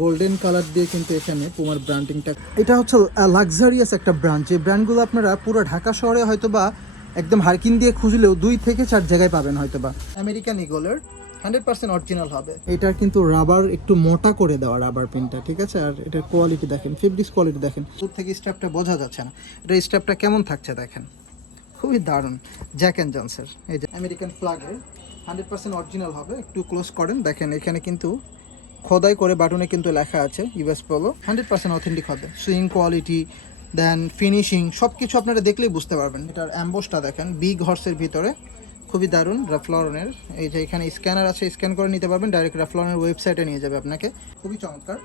Golden colour দিয়ে কিন্তু এখানে পুমার ব্র্যান্ডিংটা, এটা হচ্ছে লাক্সারিয়াস একটা ব্র্যান্ড। যে ব্র্যান্ডগুলো আপনারা পুরো ঢাকা শহরে হয়তো বা একদম হারকিন দিয়ে খুঁজলেও 2 থেকে 4 জায়গায় পাবেন হয়তো বা। আমেরিকান ইগলের 100% অরিজিনাল হবে। এটার কিন্তু রাবার একটু মোটা করে দেওয়া, রাবার পিনটা, ঠিক আছে। আর এটার কোয়ালিটি দেখেন, ফেব্রিক্স কোয়ালিটি দেখেন, দূর থেকে স্ট্র্যাপটা বোঝা যাচ্ছে না, এটা স্ট্র্যাপটা কেমন থাকছে দেখেন, খুবই দারুণ। জ্যাক অ্যান্ড জনসের এই যে আমেরিকান ফ্ল্যাগের 100% অরিজিনাল হবে। একটু ক্লোজ করেন দেখেন, এখানে কিন্তু খোদাই করে বাটনে কিন্তু লেখা আছে ইউএস পোলো। 100% অথেন্টিক হবে। সুইং কোয়ালিটি দেন ফিনিশিং সব কিছু আপনারা দেখলেই বুঝতে পারবেন। এটার অ্যাম্বোসটা দেখেন, বিগ হর্সের ভিতরে, খুবই দারুণ। রাফ লরেনের এই যে এখানে স্ক্যানার আছে, স্ক্যান করে নিতে পারবেন, ডাইরেক্ট রাফ লরেনের ওয়েবসাইটে নিয়ে যাবে আপনাকে। খুবই চমৎকার,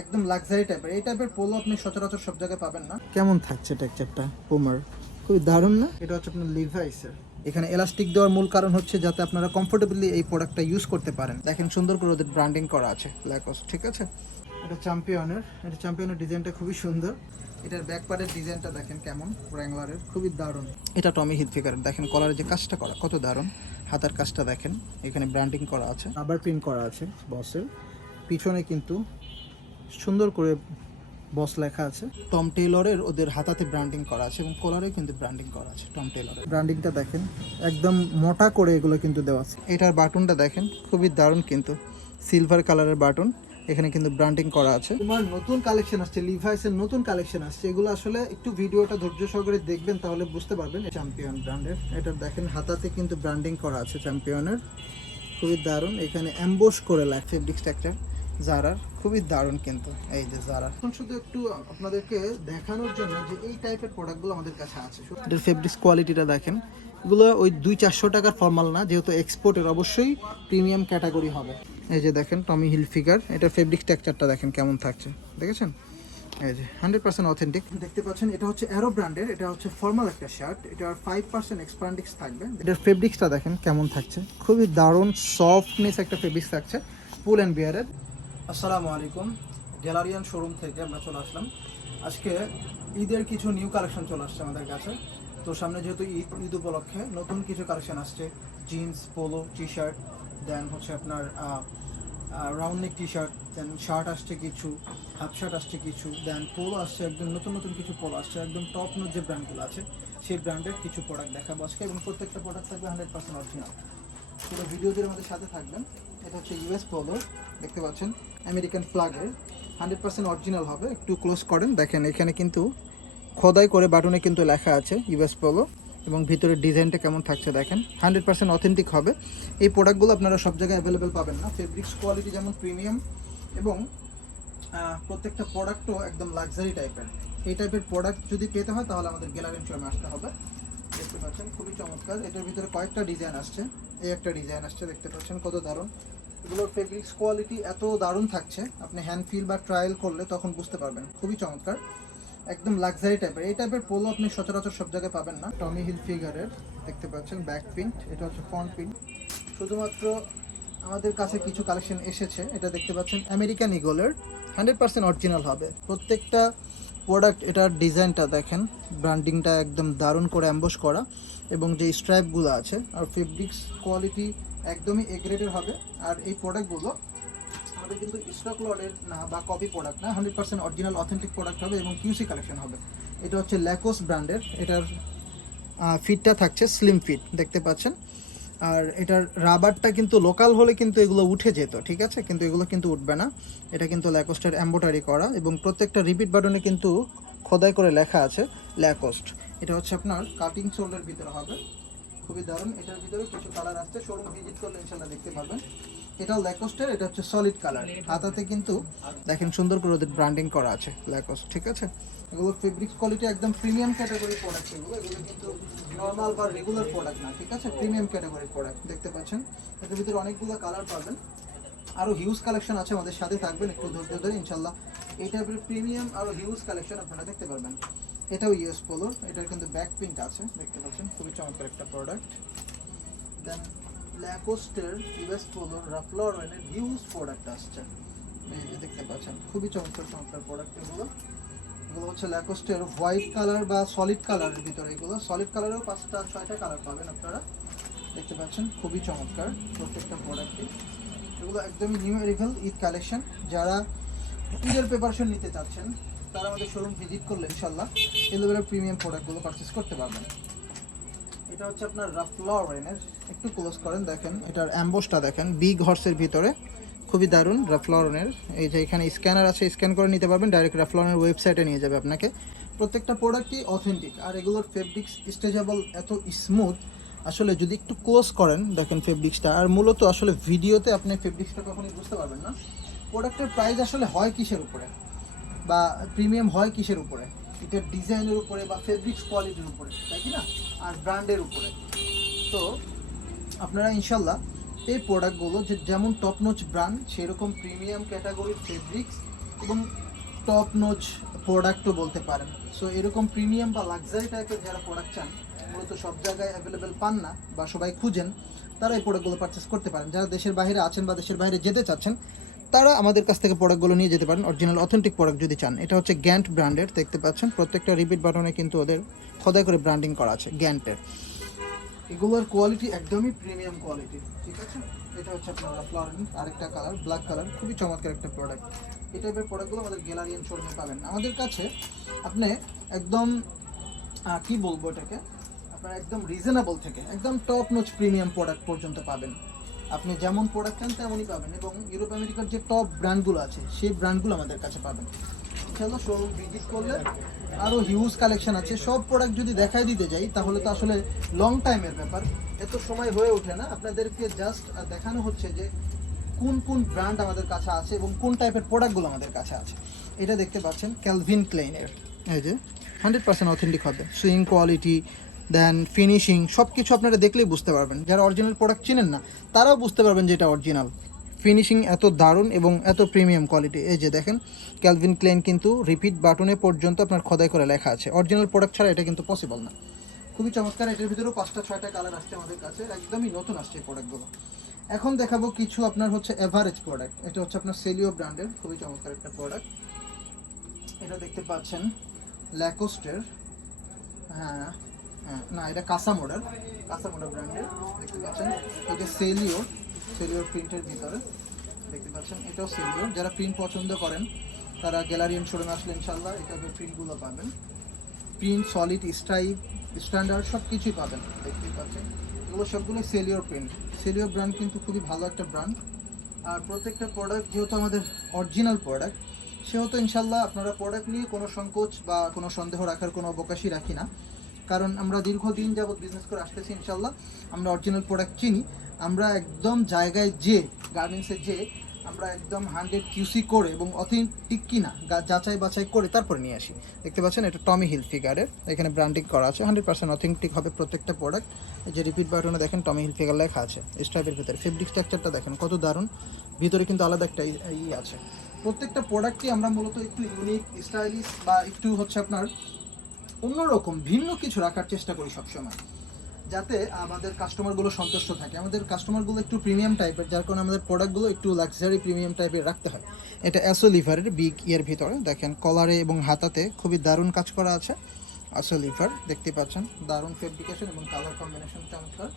একদম লাক্সারি টাইপের। এই টাইপের পোলো আপনি সচরাচর সব জায়গায় পাবেন না। কেমন থাকছে টেক্সচারটা পুমার, খুবই দারুণ না? এটা হচ্ছে আপনার লিভাইসের। এখানে এলাস্টিক দেওয়ার মূল কারণ হচ্ছে যাতে আপনারা কমফোর্টেবলি এই প্রোডাক্টটা ইউজ করতে পারেন। দেখেন সুন্দর করে ওদের ব্র্যান্ডিং করা আছে, ল্যাকোস, ঠিক আছে। এটা চ্যাম্পিয়নের, এটা চ্যাম্পিয়নের ডিজাইনটা খুবই সুন্দর। এটার ব্যাক পার্টের ডিজাইনটা দেখেন কেমন, wrangler-এর, খুবই দারুণ। এটা টমি হিলফিগার, দেখেন কলারের যে কাজটা করা কত দারুণ, হাতার কাজটা দেখেন, এখানে ব্র্যান্ডিং করা আছে, রাবার প্রিন্ট করা আছে বসের। পিছনে কিন্তু সুন্দর করে বস লেখা আছে। টম টেইলরের ওদের হাতাতে ব্র্যান্ডিং করা আছে এবং কলারে কিন্তু ব্র্যান্ডিং করা আছে টম টেইলরের। ব্র্যান্ডিংটা দেখেন একদম মোটা করে এগুলো কিন্তু দেওয়া আছে। এটার বাটনটা দেখেন খুবই দারুণ, কিন্তু সিলভার কালারের বাটন, এখানে কিন্তু ব্র্যান্ডিং করা আছে। তোমার নতুন কালেকশন আসছে, লিভাইসের নতুন কালেকশন আসছে, এগুলো আসলে একটু ভিডিওটা ধৈর্য সহকারে দেখবেন তাহলে বুঝতে পারবেন। চ্যাম্পিয়ন ব্র্যান্ডের এটা দেখেন, হাতাতে কিন্তু ব্র্যান্ডিং করা আছে চ্যাম্পিয়নের, খুবই দারুণ। এখানে অ্যাম্বোস করে লেখা ফেব্রিক স্ট্রাকচার জারার, খুবই দারুণ কিন্তু। এই যে জারা, এখন শুধু একটু আপনাদেরকে দেখানোর জন্য যে এই টাইপের প্রোডাক্টগুলো আমাদের কাছে আছে। এটার ফেব্রিক্স কোয়ালিটিটা দেখেন, এগুলো ওই 200-400 টাকার ফর্মাল না, যেহেতু এক্সপোর্টের, অবশ্যই প্রিমিয়াম ক্যাটাগরি হবে। এই যে দেখেন টমি হিলফিগার, এটা ফেব্রিক স্ট্রাকচারটা দেখেন কেমন থাকছে, দেখেছেন? এই যে 100% অথেন্টিক দেখতে পাচ্ছেন। এটা হচ্ছে অ্যারো ব্র্যান্ডের, এটা হচ্ছে ফর্মাল একটা শার্ট, এটার 5% এক্সপান্ডিক্স থাকবে। এটার ফেব্রিক্সটা দেখেন কেমন থাকছে, খুবই দারুণ সফটনেস একটা ফেব্রিক্স থাকছে, পুল অ্যান্ড বিয়ারের। আসসালামু আলাইকুম, গ্যালারিয়ান শোরুম থেকে আমরা চলে আসলাম। আজকে ঈদের কিছু নিউ কালেকশন চলে আসছে আমাদের কাছে। তো সামনে যেহেতু ঈদ উপলক্ষে নতুন কিছু কালেকশন আসছে, জিন্স, পোলো, টি শার্ট, দেন হচ্ছে আপনার রাউন্ড নেক টি শার্ট, দেন শার্ট আসছে কিছু, হাফ শার্ট আসছে কিছু, দেন পোলো আসছে, একদম নতুন নতুন কিছু পোলো আসছে, একদম টপ নোট যে ব্র্যান্ডগুলো আছে সেই ব্র্যান্ডের কিছু প্রোডাক্ট দেখাবো আজকে, এবং প্রত্যেকটা প্রোডাক্ট থাকবে 100% অরিজিনাল। পুরো ভিডিও জুড়ে আমাদের সাথে থাকবেন। এটা হচ্ছে ইউএস পোলো, দেখতে পাচ্ছেন আমেরিকান ফ্ল্যাগের, 100% অরিজিনাল হবে। একটু ক্লোজ করেন দেখেন, এখানে কিন্তু খোদাই করে বাটনে কিন্তু লেখা আছে ইউএস পোলো, এবং ভিতরের ডিজাইনটা কেমন থাকছে দেখেন, 100% অথেন্টিক হবে। এই প্রোডাক্টগুলো আপনারা সব জায়গায় অ্যাভেলেবেল পাবেন না। ফেব্রিক্স কোয়ালিটি যেমন প্রিমিয়াম, এবং প্রত্যেকটা প্রোডাক্টও একদম লাক্সারি টাইপের। এই টাইপের প্রোডাক্ট যদি পেতে হয় তাহলে আমাদের গ্যালারিয়ান শোরুমে আসতে হবে। দেখতে পাচ্ছেন খুবই চমৎকার, এটার ভিতরে কয়েকটা ডিজাইন আসছে, এই একটা ডিজাইন আসছে, দেখতে পাচ্ছেন কত দারুণ। এগুলোর ফেব্রিক্স কোয়ালিটি এত দারুণ থাকছে, আপনি হ্যান্ড ফিল বা ট্রায়াল করলে তখন বুঝতে পারবেন, খুবই চমৎকার, একদম লাক্সারি টাইপের। এই টাইপের পোলো আপনি সচরাচর সব জায়গায় পাবেন না। টমি হিলফিগারের দেখতে পাচ্ছেন ব্যাক প্রিন্ট, এটা হচ্ছে ফ্রন্ট প্রিন্ট। শুধুমাত্র আমাদের কাছে কিছু কালেকশন এসেছে, এটা দেখতে পাচ্ছেন আমেরিকান ইগলের, 100% অরিজিনাল হবে প্রত্যেকটা প্রোডাক্ট। এটার ডিজাইনটা দেখেন, ব্র্যান্ডিংটা একদম দারুণ করে অ্যাম্বোস করা, এবং যে স্ট্রাইপগুলো আছে, আর ফেব্রিক্স কোয়ালিটি একদমই এ গ্রেডের হবে। আর এই প্রোডাক্টগুলো আমাদের কিন্তু স্টক লটের না বা কপি প্রোডাক্ট না, 100% অরিজিনাল অথেন্টিক প্রোডাক্ট হবে এবং কিউসি কালেকশন হবে। এটা হচ্ছে ল্যাকোস ব্র্যান্ডের, এটার ফিটটা থাকছে স্লিম ফিট, দেখতে পাচ্ছেন। আর এটার রাবারটা কিন্তু লোকাল হলে কিন্তু এগুলো উঠে যেত, ঠিক আছে, কিন্তু এগুলো কিন্তু উঠবে না। এটা কিন্তু ল্যাকোস্টের এমব্রয়ডারি করা, এবং প্রত্যেকটা রিপিট বাটনে কিন্তু খোদাই করে লেখা আছে ল্যাকোস্ট। এটা হচ্ছে আপনার কাটিং সোল্ডের ভিতরে হবে, খুবই দারুণ। এটার ভিতরে কিছু কালার আসছে, শোরুম ভিজিট করলে ইনশাল্লাহ দেখতে পাবেন। এটাও ল্যাকোস্টের, এটা হচ্ছে সলিড কালার, হাতাতে কিন্তু দেখেন সুন্দর করে ওদের ব্র্যান্ডিং করা আছে ল্যাকোস্ট, ঠিক আছে। এগুলো ফেব্রিক্স কোয়ালিটি একদম প্রিমিয়াম ক্যাটাগরির প্রোডাক্ট, এগুলো কিন্তু নর্মাল বা রেগুলার প্রোডাক্ট না, ঠিক আছে, প্রিমিয়াম ক্যাটাগরির প্রোডাক্ট। দেখতে পাচ্ছেন এটার ভিতরে অনেকগুলো কালার পাবেন, আরও হিউজ কালেকশন আছে, আমাদের সাথে থাকবেন একটু ধৈর্য ধরে, ইনশাল্লাহ এই টাইপের প্রিমিয়াম আরও হিউজ কালেকশন আপনারা দেখতে পারবেন। এটাও ইউএস পোলোর, এটার কিন্তু ব্যাক প্রিন্ট আছে, দেখতে পাচ্ছেন খুবই চমৎকার একটা প্রোডাক্ট। দেন ল্যাকোস্টের ইউএস পোলোর রাফ লরেনের হিউজ প্রোডাক্ট আসছে, এই যে দেখতে পাচ্ছেন খুবই চমৎকার চমৎকার প্রোডাক্ট এগুলো। এগুলো হচ্ছে ল্যাকোস্টের হোয়াইট কালার বা সলিড কালারের ভিতরে, এগুলো সলিড কালারেও 5টা-6টা কালার পাবেন আপনারা, দেখতে পাচ্ছেন খুবই চমৎকার প্রত্যেকটা প্রোডাক্টই। এগুলো একদমই নিউ অ্যারাইভাল ঈদ কালেকশন। যারা ঈদের প্রিপারেশন নিতে চাচ্ছেন তারা আমাদের শোরুম ভিজিট করলে ইনশাল্লাহ এই লেভেলের প্রিমিয়াম প্রোডাক্টগুলো পারচেস করতে পারবেন। এটা হচ্ছে আপনার রাফ লরেনের, একটু ক্লোজ করেন দেখেন এটার অ্যাম্বোসটা দেখেন, বিগ হর্সের ভিতরে, খুবই দারুণ রাফ লরেনের। এই যে এখানে স্ক্যানার আছে, স্ক্যান করে নিতে পারবেন, ডাইরেক্ট রাফ লরেনের ওয়েবসাইটে নিয়ে যাবে আপনাকে। প্রত্যেকটা প্রোডাক্টই অথেন্টিক, আর এগুলোর ফেব্রিক্স স্ট্রেচেবল, এত স্মুথ, আসলে যদি একটু ক্লোজ করেন দেখেন ফেব্রিক্সটা। আর মূলত আসলে ভিডিওতে আপনি ফেব্রিক্সটা কখনোই বুঝতে পারবেন না। প্রোডাক্টের প্রাইস আসলে হয় কিসের উপরে বা প্রিমিয়াম হয় কিসের উপরে, এটার ডিজাইনের উপরে বা ফেব্রিক্স কোয়ালিটির উপরে, তাই কি না, আর ব্র্যান্ডের উপরে। তো আপনারা ইনশাল্লাহ এই প্রোডাক্টগুলো যে যেমন টপ নোচ ব্র্যান্ড সেরকম প্রিমিয়াম ক্যাটাগরির ফেব্রিক্স এবং টপ নোচ প্রোডাক্টও বলতে পারেন। সো এরকম প্রিমিয়াম বা লাক্সারি টাইপের যারা প্রোডাক্ট চান, মূলত সব জায়গায় অ্যাভেলেবেল পান না বা সবাই খুঁজেন, তারা এই প্রোডাক্টগুলো পারচেস করতে পারেন। যারা দেশের বাইরে আছেন বা দেশের বাইরে যেতে চাচ্ছেন, তারা আমাদের কাছ থেকে প্রোডাক্টগুলো নিয়ে যেতে পারেন, অরিজিনাল অথেন্টিক প্রোডাক্ট যদি চান। এটা হচ্ছে গ্যান্ট ব্র্যান্ডের, দেখতে পাচ্ছেন প্রত্যেকটা রিপিট বাটনে কিন্তু ওদের খোদাই করে ব্র্যান্ডিং করা আছে গ্যান্টের। এগুলোর কোয়ালিটি একদমই প্রিমিয়াম কোয়ালিটি, ঠিক আছে। এটা হচ্ছে আপনার ফ্লোরেন্স, আরেকটা কালার ব্ল্যাক কালার, খুবই চমৎকার একটা প্রোডাক্ট। এই টাইপের প্রোডাক্টগুলো আমাদের গ্যালারিয়ান শোরুমে পাবেন। আমাদের কাছে আপনি একদম কি বলবো এটাকে, আপনার একদম রিজনেবল থেকে একদম টপ নোচ প্রিমিয়াম প্রোডাক্ট পর্যন্ত পাবেন। আপনি যেমন প্রোডাক্ট চান তেমনই পাবেন, এবং ইউরোপ আমেরিকার যে টপ ব্র্যান্ডগুলো আছে সেই ব্র্যান্ডগুলো আমাদের কাছে পাবেন। চলো শোরুম ভিজিট করলে আরও হিউজ কালেকশন আছে। সব প্রোডাক্ট যদি দেখাই দিতে যাই তাহলে তো আসলে লং টাইমের ব্যাপার, এত সময় হয়ে ওঠে না। আপনাদেরকে জাস্ট দেখানো হচ্ছে যে কোন কোন ব্র্যান্ড আমাদের কাছে আছে এবং কোন টাইপের প্রোডাক্টগুলো আমাদের কাছে আছে। এটা দেখতে পাচ্ছেন ক্যালভিন ক্লেইনের, এই যে 100% অথেন্টিক হবে, সুইং কোয়ালিটি দেন ফিনিশিং সব কিছু আপনারা দেখলেই বুঝতে পারবেন। যারা অরিজিনাল প্রোডাক্ট চিনেন না তারাও বুঝতে পারবেন যে এটা অরিজিনাল। ফিনিশিং এত দারুণ এবং এত প্রিমিয়াম কোয়ালিটি। এই যে দেখেন ক্যালভিন ক্লেইন কিন্তু রিপিট বাটনে পর্যন্ত আপনার খোদাই করে লেখা আছে। অরিজিনাল প্রোডাক্ট ছাড়া এটা কিন্তু পসিবল না। খুবই চমৎকার। এটার ভিতরেও 5টা-6টা কালার আসছে আমাদের কাছে, একদমই নতুন আসছে এই প্রোডাক্টগুলো। এখন দেখাবো কিছু আপনার হচ্ছে এভারেজ প্রোডাক্ট। এটা হচ্ছে আপনার সেলিও ব্র্যান্ডের, খুবই চমৎকার একটা প্রোডাক্ট। এটা দেখতে পাচ্ছেন ল্যাকোস্টের, হ্যাঁ হ্যাঁ না এটা কাসামোডার ব্র্যান্ডের, দেখতে পাচ্ছেন। এটা সেলিওর প্রিন্টের ভিতরে, দেখতে পাচ্ছেন এটাও সেলিওর। যারা প্রিন্ট পছন্দ করেন তারা গ্যালারিয়ান শোরুমে আসলে ইনশাল্লাহ এই টাইপের প্রিন্টগুলো পাবেন। প্রিন্ট সলিড স্ট্রাইপ স্ট্যান্ডার্ড সব কিছুই পাবেন, দেখতেই পাচ্ছেন। এগুলো সবগুলো সেলিওর প্রিন্ট। সেলিওর ব্র্যান্ড কিন্তু খুবই ভালো একটা ব্র্যান্ড। আর প্রত্যেকটা প্রোডাক্ট যেহেতু আমাদের অরিজিনাল প্রোডাক্ট, সেহেতু ইনশাল্লাহ আপনারা প্রোডাক্ট নিয়ে কোনো সংকোচ বা কোনো সন্দেহ রাখার কোনো অবকাশই রাখি না। কারণ আমরা দীর্ঘদিন যাবত বিজনেস করে আসতেছি, ইনশাল্লাহ আমরা অরিজিনাল প্রোডাক্ট চিনি। আমরা একদম জায়গায় যে গার্মেন্টসে যে আমরা একদম 100 QC করে এবং অথেন্টিক কিনা যাচাই বাছাই করে তারপরে নিয়ে আসি। দেখতে পাচ্ছেন এটা টমি হিলফিগারের, এখানে ব্র্যান্ডিং করা আছে, 100% অথেন্টিক হবে প্রত্যেকটা প্রোডাক্ট। যে রিপিট বাটনে দেখেন টমি হিলফিগার লেখা আছে। স্ট্রাইপের ভিতরে ফেব্রিক স্ট্রাকচারটা দেখেন কত দারুণ, ভিতরে কিন্তু আলাদা একটা আছে। প্রত্যেকটা প্রোডাক্টই আমরা মূলত একটু ইউনিক স্টাইলিশ বা একটু হচ্ছে আপনার অন্যরকম ভিন্ন কিছু রাখার চেষ্টা করি সবসময়, যাতে আমাদের কাস্টমারগুলো সন্তুষ্ট থাকে। আমাদের কাস্টমারগুলো একটু প্রিমিয়াম টাইপের, যার কারণে আমাদের প্রোডাক্টগুলো একটু লাক্সারি প্রিমিয়াম টাইপের রাখতে হয়। এটা অ্যাসো লিভারের বিগ ইয়ের ভিতরে দেখেন কলারে এবং হাতাতে খুবই দারুণ কাজ করা আছে। অ্যাসো লিভার দেখতে পাচ্ছেন, দারুণ ফেব্রিকেশন এবং কালার কম্বিনেশন চমৎকার।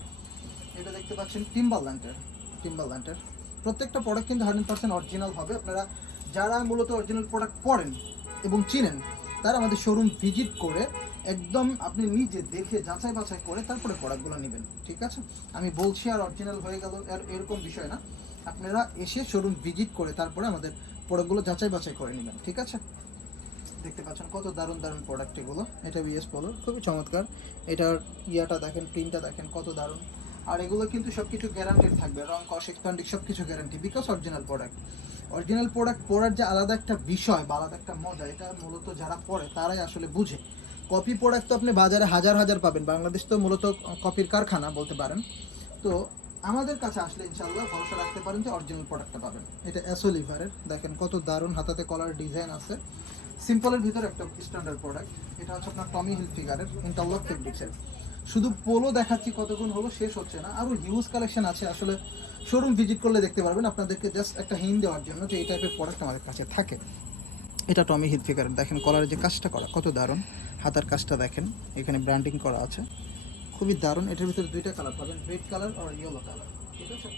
এটা দেখতে পাচ্ছেন টিম্বারল্যান্ডের প্রত্যেকটা প্রোডাক্ট কিন্তু 100% অরিজিনাল হবে। আপনারা যারা মূলত অরিজিনাল প্রোডাক্ট পড়েন এবং চিনেন তারা আমাদের শোরুম ভিজিট করে একদম আপনি নিজে দেখে যাচাই বাছাই করে তারপরে প্রোডাক্টগুলো নেবেন, ঠিক আছে। আমি বলছি আর অরিজিনাল হয়ে গেল এরকম বিষয় না, আপনারা এসে শোরুম ভিজিট করে তারপরে আমাদের প্রোডাক্টগুলো যাচাই বাছাই করে নেবেন, ঠিক আছে। দেখতে পাচ্ছেন কত দারুণ দারুণ প্রোডাক্ট এগুলো। এটা বিএস পোলো, খুবই চমৎকার। এটার ইয়াটা দেখেন, প্রিন্টটা দেখেন কত দারুণ। আর এগুলো কিন্তু সব কিছু গ্যারান্টেড থাকবে, রং কস এক্সপ্যান্ডিং সব কিছু গ্যারান্টি, বিকজ অরিজিনাল প্রোডাক্ট পড়ার যে আলাদা একটা বিষয় বা আলাদা একটা মজা, এটা মূলত যারা পড়ে তারাই আসলে বুঝে। কপি প্রোডাক্ট তো আপনি বাজারে হাজার হাজার পাবেন, বাংলাদেশ তো মূলত কপির কারখানা বলতে পারেন। তো আমাদের কাছে আসলে ইনশাল্লাহ ভরসা রাখতে পারেন যে অরিজিনাল প্রোডাক্টটা পাবেন। এটা অ্যাসো লিভারের, দেখেন কত দারুণ হাতাতে কলার ডিজাইন আছে। সিম্পলের ভিতরে একটা স্ট্যান্ডার্ড প্রোডাক্ট। এটা হচ্ছে আপনার টমি হিলফিগারের ইন্টারলক ফেব্রিক্সের। শুধু পোলো দেখাচ্ছি, কতক্ষণ হলো শেষ হচ্ছে না, আরও হিউজ কালেকশন আছে। আসলে শোরুম ভিজিট করলে দেখতে পারবেন। আপনাদেরকে জাস্ট একটা হিন্ট দেওয়ার জন্য যে এই টাইপের প্রোডাক্ট আমাদের কাছে থাকে। এটা টমি হিলফিগারের, দেখেন কলারের যে কাজটা করা কত দারুণ, হাতার কাজটা দেখেন, এখানে ব্র্যান্ডিং করা আছে, খুবই দারুণ। এটার ভিতরে 2টা কালার পাবেন, রেড কালার আর ইয়েলো কালার, ঠিক আছে।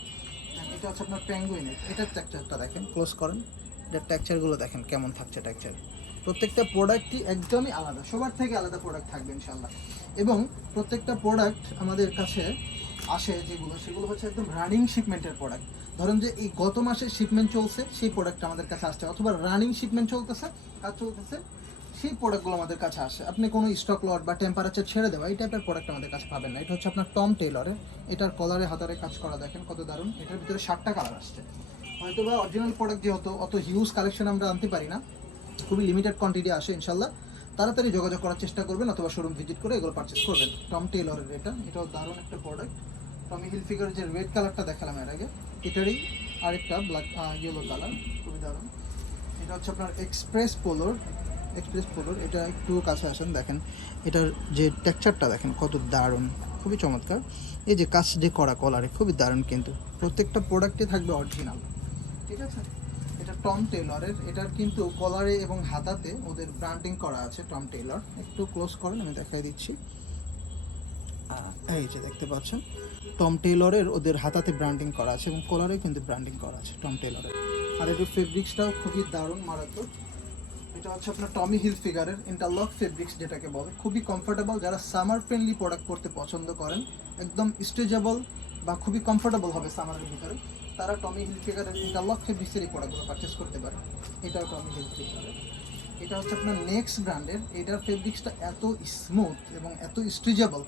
এটা হচ্ছে আপনার প্যাঙ্গুইনের, এটার টেক্সচারটা দেখেন, ক্লোজ করেন, এটার টেক্সচারগুলো দেখেন কেমন থাকছে টেক্সচার। প্রত্যেকটা প্রোডাক্টই একদমই আলাদা, সবার থেকে আলাদা প্রোডাক্ট থাকবে ইনশাল্লাহ। এবং প্রত্যেকটা প্রোডাক্ট আমাদের কাছে আসে যেগুলো, সেগুলো হচ্ছে একদম রানিং শিপমেন্টের প্রোডাক্ট। ধরুন যে এই গত মাসে শিপমেন্ট চলছে, সেই প্রোডাক্ট আমাদের কাছে আসছে, অথবা রানিং শিপমেন্ট চলতেছে, কাজ চলতেছে, সেই প্রোডাক্টগুলো আমাদের কাছে আসে। আপনি কোনো স্টক লট বা টেম্পারেচার ছেড়ে দেওয়া এই টাইপের প্রোডাক্ট আমাদের কাছে পাবেন না। এটা হচ্ছে আপনার টম টেইলরের, এটার কলারে হাতারে কাজ করা দেখেন কত দারুণ। এটার ভিতরে 7টা কালার আসছে। হয়তো বা অরিজিনাল প্রোডাক্ট যেহেতু অত হিউজ কালেকশন আমরা আনতে পারি না, খুবই লিমিটেড কোয়ান্টিটি আসে। ইনশাল্লাহ তাড়াতাড়ি যোগাযোগ করার চেষ্টা করবেন অথবা শোরুম ভিজিট করে এগুলো পারচেস করবেন। টম টেইলরের এটাও দারুণ একটা প্রোডাক্ট। টমি হিলফিগার যে রেড কালারটা দেখালাম এর আগে, এটারই আরেকটা ব্ল্যাক ইয়েলো কালার, খুবই দারুণ। এটা হচ্ছে আপনার এক্সপ্রেস পোলোর। এটা একটু কাছে আসেন, দেখেন এটার যে টেক্সচারটা দেখেন কত দারুণ, খুবই চমৎকার। এই যে কাজ যে করা কলারে খুবই দারুণ, কিন্তু প্রত্যেকটা প্রোডাক্টে থাকবে অরিজিনাল, ঠিক আছে। এটা টম টেইলরের, এটার কিন্তু কলারে এবং হাতাতে ওদের ব্র্যান্ডিং করা আছে টম টেইলর। একটু ক্লোজ করেন, আমি দেখাই দিচ্ছি। এই যে দেখতে পাচ্ছেন টম টেইলরের ওদের হাতাতে ব্র্যান্ডিং করা আছে এবং কলারে কিন্তু ব্র্যান্ডিং করা আছে টম টেইলরের। আর এটার ফেব্রিক্সটাও খুবই দারুণ, মারাত্মক। এটা হচ্ছে আপনার টমি হিলফিগারের ইন্টারলক ফেব্রিক্স যেটাকে বলে, খুবই কমফোর্টেবল। যারা সামার ফ্রেন্ডলি প্রোডাক্ট পরতে পছন্দ করেন, একদম স্ট্রেচেবল বা খুবই কমফোর্টেবল হবে সামারের ভিতরে, তারা টমি হিলফিগারের ইন্টারলক ফেব্রিক্সের এই প্রোডাক্টগুলো পারচেস করতে পারে। এটাও টমি হিলফিগারের। এটা হচ্ছে আপনার নেক্সট ব্র্যান্ডের। এটার ফেব্রিক্সটা এত স্মুথ এবং এত স্ট্রেচেবল,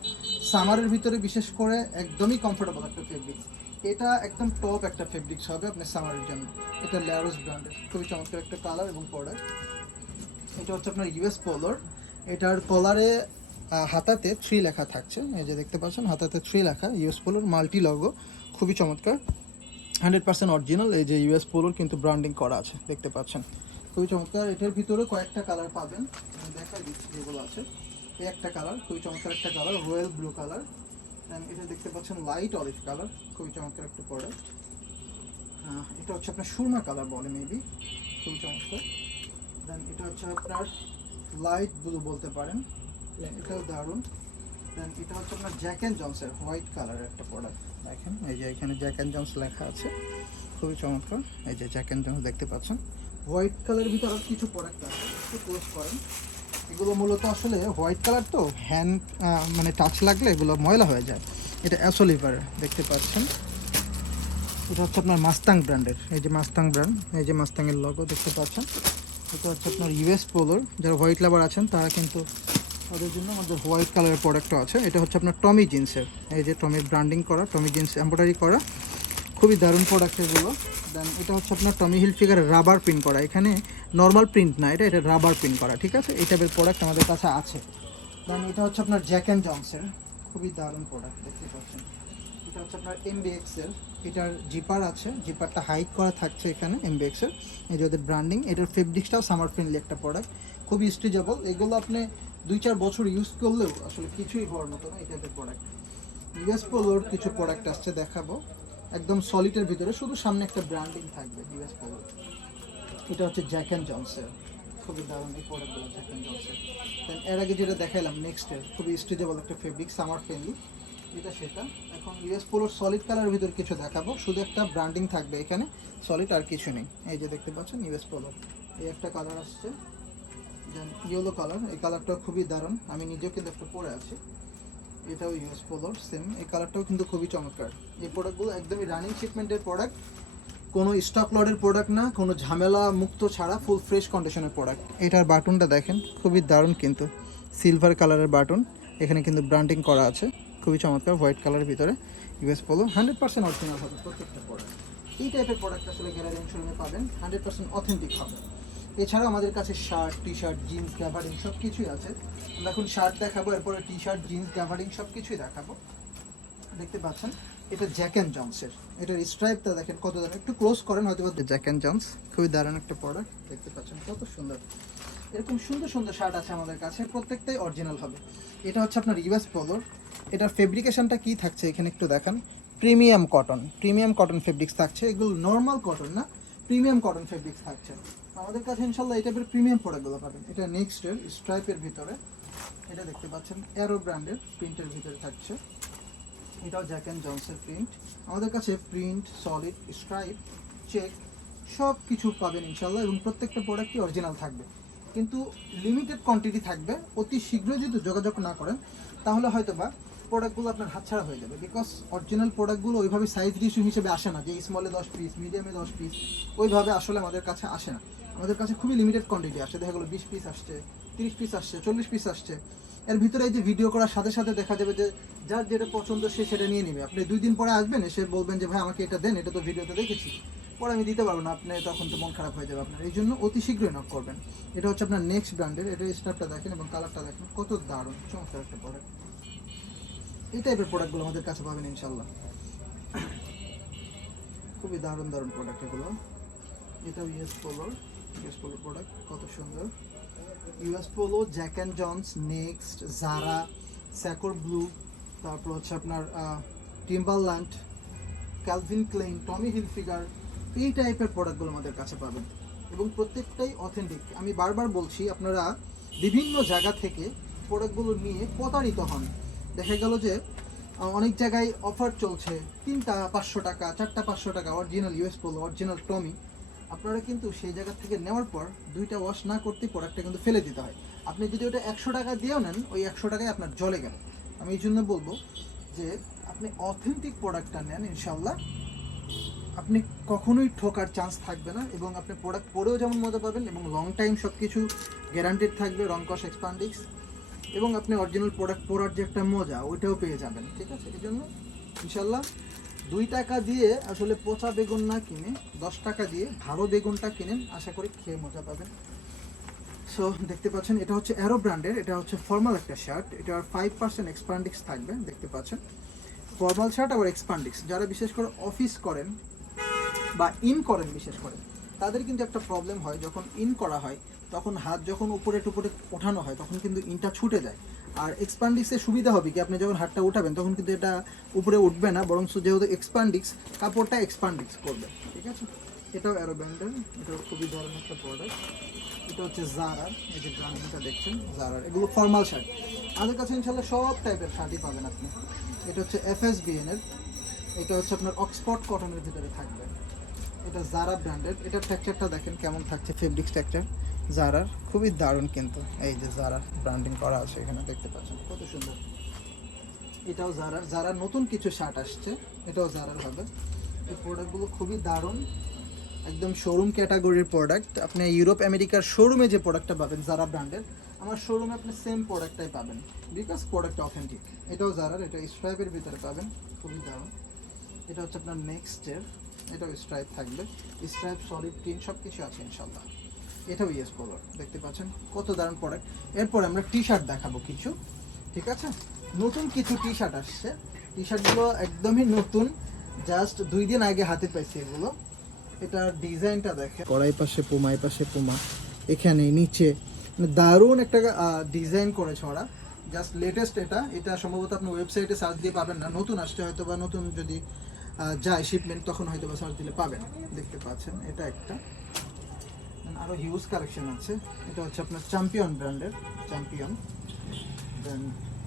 সামারের ভিতরে বিশেষ করে একদমই কমফোর্টেবল একটা ফেব্রিক্স। এটা একদম টপ একটা ফেব্রিক্স হবে আপনার সামারের জন্য। এটা ল্যারোস ব্র্যান্ডের, খুবই চমৎকার একটা কালার এবং প্রোডাক্ট। এটা হচ্ছে আপনার ইউএস পোলোর। এটার কলারে হাতাতে 3 লেখা থাকছে, এই যে দেখতে পাচ্ছেন হাতাতে 3 লেখা, ইউএস পোলোর মাল্টি লগো, খুবই চমৎকার, 100% অরিজিনাল। এই যে ইউএস পোলোর কিন্তু ব্র্যান্ডিং করা আছে, দেখতে পাচ্ছেন খুবই চমৎকার। এটার ভিতরে কয়েকটা কালার পাবেন, আমি দেখাই দিচ্ছি যেগুলো আছে। এই একটা কালার, খুবই চমৎকার একটা কালার, রয়্যাল ব্লু কালার। দেন এটা দেখতে পাচ্ছেন লাইট অলিভ কালার, খুবই চমৎকার একটা প্রোডাক্ট। এটা হচ্ছে আপনার সুরমা কালার বলে মেবি, খুবই চমৎকার। দেন এটা হচ্ছে আপনার লাইট ব্লু বলতে পারেন, এটাও দারুণ। দেন এটা হচ্ছে আপনার জ্যাক অ্যান্ড জনসের হোয়াইট কালারের একটা প্রোডাক্ট, দেখেন এই যে এখানে জ্যাক অ্যান্ড জনস লেখা আছে, খুবই চমৎকার। এই যে জ্যাক অ্যান্ড জনস দেখতে পাচ্ছেন। হোয়াইট কালারের ভিতরে আর কিছু প্রোডাক্ট আছে, একটু ক্লোজ করেন। এগুলো মূলত আসলে হোয়াইট কালার তো হ্যান্ড মানে টাচ লাগলে এগুলো ময়লা হয়ে যায়। এটা অ্যাসোলিভার দেখতে পাচ্ছেন। এটা হচ্ছে আপনার মাস্তাং ব্র্যান্ডের, এই যে মাস্তাং ব্র্যান্ড, এই যে মাস্তাংয়ের লগো দেখতে পাচ্ছেন। এটা হচ্ছে আপনার ইউএস পোলোর, যারা হোয়াইট লাভার আছেন তারা কিন্তু তাদের জন্য আমাদের হোয়াইট কালারের প্রোডাক্টও আছে। এটা হচ্ছে আপনার টমি জিন্সের, এই যে টমির ব্র্যান্ডিং করা, টমি জিন্স এমব্রয়ডারি করা, খুবই দারুণ প্রোডাক্ট এগুলো। দেন এটা হচ্ছে আপনার টমি হিলফিগারের রাবার প্রিন্ট করা, এখানে নর্মাল প্রিন্ট না, এটা রাবার প্রিন্ট করা, ঠিক আছে। এই টাইপের প্রোডাক্ট আমাদের কাছে আছে। দেন এটা হচ্ছে আপনার জ্যাক অ্যান্ড জনসের, খুবই দারুণ প্রোডাক্ট দেখতে পাচ্ছেন। এটা হচ্ছে আপনার এমবিএক্সের, এটার জিপার আছে, জিপারটা হাইট করা থাকছে এখানে এমবিএক্সের, এই যে ওদের ব্র্যান্ডিং। এটার ফেব্রিক্সটাও সামার ফ্রেন্ডলি একটা প্রোডাক্ট, খুবই স্ট্রেচেবল। এগুলো আপনি 2-4 বছর ইউজ করলেও আসলে কিছুই হওয়ার মতো না এই টাইপের প্রোডাক্ট। ইউএস পোলোর কিছু প্রোডাক্ট আসছে দেখাবো, একদম সলিডের ভিতরে, শুধু সামনে একটা ব্র্যান্ডিং থাকবে ইউএস পোলোর। এটা হচ্ছে জ্যাক অ্যান্ড জনসের, খুবই দারুণ এই প্রোডাক্টগুলো জ্যাক অ্যান্ড জনসের। দেন এর আগে যেটা দেখাইলাম নেক্সটের, খুবই স্ট্রেচেবল একটা ফেব্রিক, সামার ফ্রেন্ডলি, এটা সেটা। এখন ইউএস পোলোর সলিড কালারের ভিতরে কিছু দেখাবো, শুধু একটা ব্র্যান্ডিং থাকবে এখানে, সলিড আর কিছু নেই। এই যে দেখতে পাচ্ছেন ইউএস পোলোর, এই একটা কালার আসছে। দেন ইয়েলো কালার, এই কালারটাও খুবই দারুণ, আমি নিজেও কিন্তু একটা পরে আছি। এটাও ইউএস পোলোর সেম, এই কালারটাও কিন্তু খুবই চমৎকার। এই প্রোডাক্টগুলো একদমই রানিং শিপমেন্টের প্রোডাক্ট, কোনো স্টক লটের প্রোডাক্ট না, কোনো ঝামেলা মুক্ত ছাড়া ফুল ফ্রেশ কন্ডিশনের প্রোডাক্ট। এটার বাটনটা দেখেন খুবই দারুণ, কিন্তু সিলভার কালারের বাটন, এখানে কিন্তু ব্র্যান্ডিং করা আছে, খুবই চমৎকার। হোয়াইট কালারের ভিতরে ইউএস পোলো, 100% অরিজিনাল হবে প্রত্যেকটা প্রোডাক্ট। এই টাইপের প্রোডাক্ট আসলে গ্যালারি শোরুমে পাবেন, 100% অথেন্টিক হবে। এছাড়াও আমাদের কাছে শার্ট, টি শার্ট, জিন্স, গ্যাভারিং সব কিছুই আছে। আমরা এখন শার্ট দেখাবো, এরপরে টি শার্ট, জিন্স, গ্যাভারিং সব কিছুই দেখাবো। দেখতে পাচ্ছেন এটা জ্যাক অ্যান্ড জনসের, এটার স্ট্রাইপটা দেখেন কত দারুণ, একটু ক্লোজ করেন হয়তো। জ্যাক অ্যান্ড জনস খুবই দারুণ একটা প্রোডাক্ট, দেখতে পাচ্ছেন কত সুন্দর। এরকম সুন্দর সুন্দর শার্ট আছে আমাদের কাছে, প্রত্যেকটাই অরিজিনাল হবে। এটা হচ্ছে আপনার ইউএস পোলোর, এটার ফেব্রিকেশনটা কি থাকছে এখানে একটু দেখান। প্রিমিয়াম কটন ফেব্রিক্স থাকছে, এগুলো নর্মাল কটন না, প্রিমিয়াম কটন ফেব্রিক্স থাকছে আমাদের কাছে। ইনশাল্লাহ এই টাইপের প্রিমিয়াম প্রোডাক্টগুলো পাবেন। এটা নেক্সটের স্ট্রাইপের ভিতরে, এটা দেখতে পাচ্ছেন অ্যারো ব্র্যান্ডের প্রিন্টের ভিতরে থাকছে। এটাও জ্যাক অ্যান্ড জনসের প্রিন্ট, আমাদের কাছে প্রিন্ট, সলিড, স্ট্রাইপ, চেক সব কিছু পাবেন ইনশাল্লাহ, এবং প্রত্যেকটা প্রোডাক্টই অরিজিনাল থাকবে, কিন্তু লিমিটেড কোয়ান্টিটি থাকবে। অতি শীঘ্রই যদি যোগাযোগ না করেন তাহলে হয়তো বা প্রোডাক্টগুলো আপনার হাতছাড়া হয়ে যাবে, বিকজ অরিজিনাল প্রোডাক্টগুলো ওইভাবে সাইজ রেশিও হিসেবে আসে না, যে স্মলে 10 পিস, মিডিয়ামে 10 পিস, ওইভাবে আসলে আমাদের কাছে আসে না। আমাদের কাছে খুবই লিমিটেড কোয়ান্টিটি আসে, দেখা গেলো 20 পিস আসছে, 30 পিস আসছে, 40 পিস আসছে। এর ভিতরে এই যে ভিডিও করার সাথে সাথে দেখা যাবে যে যার যেটা পছন্দ সে সেটা নিয়ে নেবে। আপনি 2 দিন পরে আসবেন, এসে বলবেন যে ভাই আমাকে এটা দেন, এটা তো ভিডিওতে দেখেছি, পরে আমি দিতে পারবো না, আপনি তখন তো মন খারাপ হয়ে যাবে আপনার। এই জন্য অতি শীঘ্রই নক করবেন। এটা হচ্ছে আপনার নেক্সট ব্র্যান্ডের, এটা স্টাফটা দেখেন এবং কালারটা দেখেন, কত দারুণ চমৎকার একটা প্রোডাক্ট। এই টাইপের প্রোডাক্টগুলো আমাদের কাছে পাবেন ইনশাল্লাহ, খুবই দারুণ দারুণ প্রোডাক্ট এগুলো। এটা ইউএস পোলো প্রোডাক্ট, কত সুন্দর। US polo, Jack and Jones, next, Zara, Sacoor Blue, তারপর হচ্ছে আপনার Timberland, Calvin Klein, Tommy Hilfiger, এই টাইপের প্রোডাক্টগুলো আমাদের কাছে পাবেন, এবং প্রত্যেকটাই অথেন্টিক। আমি বারবার বলছি, আপনারা বিভিন্ন জায়গা থেকে প্রোডাক্টগুলো নিয়ে প্রতারিত হন। দেখা গেল যে অনেক জায়গায় অফার চলছে, 3টা 500 টাকা, 4টা 500 টাকা, অরিজিনাল ইউএস পোলো, অরিজিনাল টমি। আপনারা কিন্তু সেই জায়গা থেকে নেওয়ার পর 2টা ওয়াশ না করতে প্রোডাক্টটা কিন্তু ফেলে দিতে হয়। আপনি যদি ওটা 100 টাকা দিয়েও নেন, ওই 100 টাকায় আপনার জলে গেল। আমি এই জন্য বলবো যে আপনি অথেন্টিক প্রোডাক্টটা নেন, ইনশাল্লাহ আপনি কখনোই ঠকার চান্স থাকবে না, এবং আপনি প্রোডাক্ট পরেও যেমন মজা পাবেন, এবং লং টাইম সব কিছু গ্যারান্টেড থাকবে, রংকশ এক্সপান্ডিক্স, এবং আপনি অরিজিনাল প্রোডাক্ট পরার যে একটা মজা ওইটাও পেয়ে যাবেন। ঠিক আছে, এই জন্য ইনশাল্লাহ 2 টাকা দিয়ে আসলে পচা বেগুন না কিনে 10 টাকা দিয়ে ভালো বেগুনটা কিনেন, আশা করি খেয়ে মজা পাবেন। সো দেখতে পাচ্ছেন, এটা হচ্ছে অ্যারো ব্র্যান্ডের, এটা হচ্ছে ফর্মাল একটা শার্ট, এটার 5% এক্সপান্ডিক্স থাকবে, দেখতে পাচ্ছেন। ফর্মাল শার্ট আবার এক্সপান্ডিক্স, যারা বিশেষ করে অফিস করেন বা ইন করেন, বিশেষ করে তাদের কিন্তু একটা প্রবলেম হয়, যখন ইন করা হয় তখন হাত যখন উপরে টুপরে ওঠানো হয় তখন কিন্তু ইনটা ছুটে যায়। আর এক্সপান্ডিক্সের সুবিধা হবে কি, আপনি যখন হাতটা উঠাবেন তখন কিন্তু এটা উপরে উঠবে না, বরং যেহেতু এক্সপান্ডিক্স, কাপড়টা এক্সপান্ডিক্স করবে। ঠিক আছে, এটাও অ্যারো ব্র্যান্ডের, এটাও খুবই ধরনের একটা প্রোডাক্ট। এটা হচ্ছে জারার, এই যে ব্র্যান্ডটা দেখছেন জারার, এগুলো ফর্মাল শার্ট। আমাদের কাছে ইনশাল্লাহ সব টাইপের শার্টই পাবেন আপনি। এটা হচ্ছে FSBN এর, এটা হচ্ছে আপনার অক্সফোর্ড কটনের ভিতরে থাকবে। এটা জারা ব্র্যান্ডেড, এটার টেক্সচারটা দেখেন কেমন থাকছে, ফেব্রিক টেক্সচার জারার, খুবই দারুণ কিন্তু। এই যে জারা ব্র্যান্ডিং করা আছে এখানে, দেখতে পাচ্ছেন কত সুন্দর। এটাও জারার নতুন কিছু শার্ট আসছে, এটাও জারার হবে। এই প্রোডাক্টগুলো খুবই দারুণ, একদম শোরুম ক্যাটাগরির প্রোডাক্ট। আপনি ইউরোপ আমেরিকার শোরুমে যে প্রোডাক্টটা পাবেন জারা ব্র্যান্ডের, আমার শোরুমে আপনি সেম প্রোডাক্টটাই পাবেন, বিকজ প্রোডাক্ট অথেন্টিক। এটাও জারার, এটা স্ট্রাইপের ভিতরে পাবেন, খুবই দারুণ। এটা হচ্ছে আপনার নেক্সটের, এটাও স্ট্রাইপ থাকবে, স্ট্রাইপ, সলিড প্রিন্ট সব কিছু আছে ইনশাল্লাহ। এটাও ইয়েস পোলো, দেখতে পাচ্ছেন কত দারুণ প্রোডাক্ট। এরপর আমরা টি শার্ট দেখাবো কিছু, ঠিক আছে। নতুন কিছু টি শার্ট আসছে, টি শার্টগুলো একদমই নতুন, জাস্ট 2 দিন আগে হাতে পাইছি এগুলো। এটার ডিজাইনটা দেখে, কড়াই পাশে পুমা, এই পাশে পুমা, এখানে নিচে দারুণ একটা ডিজাইন করেছে ওরা, জাস্ট লেটেস্ট। এটা সম্ভবত আপনি ওয়েবসাইটে সার্চ দিয়ে পাবেন না, নতুন আসছে হয়তো, বা নতুন যদি যায় শিপমেন্ট তখন হয়তো বা সার্চ দিলে পাবেন। দেখতে পাচ্ছেন এটা একটা, আরও হিউজ কালেকশন আছে। এটা হচ্ছে আপনার চ্যাম্পিয়ন ব্র্যান্ডের, চ্যাম্পিয়ন, দেন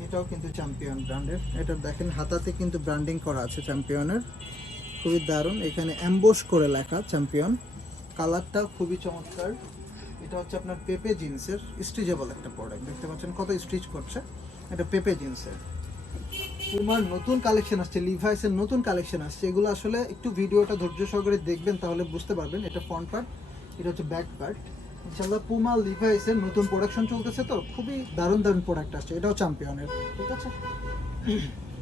এটাও কিন্তু চ্যাম্পিয়ন ব্র্যান্ডের। এটা দেখেন হাতাতে কিন্তু ব্র্যান্ডিং করা আছে চ্যাম্পিয়নের, খুবই দারুণ, এখানে অ্যাম্বোস করে লেখা চ্যাম্পিয়ন, কালারটাও খুবই চমৎকার। এটা হচ্ছে আপনার পেপে জিন্সের, স্ট্রিচেবল একটা প্রোডাক্ট, দেখতে পাচ্ছেন কত স্ট্রিচ করছে। এটা পেপে জিন্সের। পুমার নতুন কালেকশন আসছে, লিভাইসের নতুন কালেকশন আসছে, এগুলো আসলে একটু ভিডিওটা ধৈর্য সহকারে দেখবেন তাহলে বুঝতে পারবেন। এটা ফ্রন্ট পার্ট, এটা হচ্ছে ব্যাক পার্ট। ইনশাল্লাহ পুমা লিভাইসের নতুন প্রোডাকশন চলতেছে, তো খুবই দারুণ দারুণ প্রোডাক্ট আসছে। এটাও চ্যাম্পিয়নের, ঠিক আছে।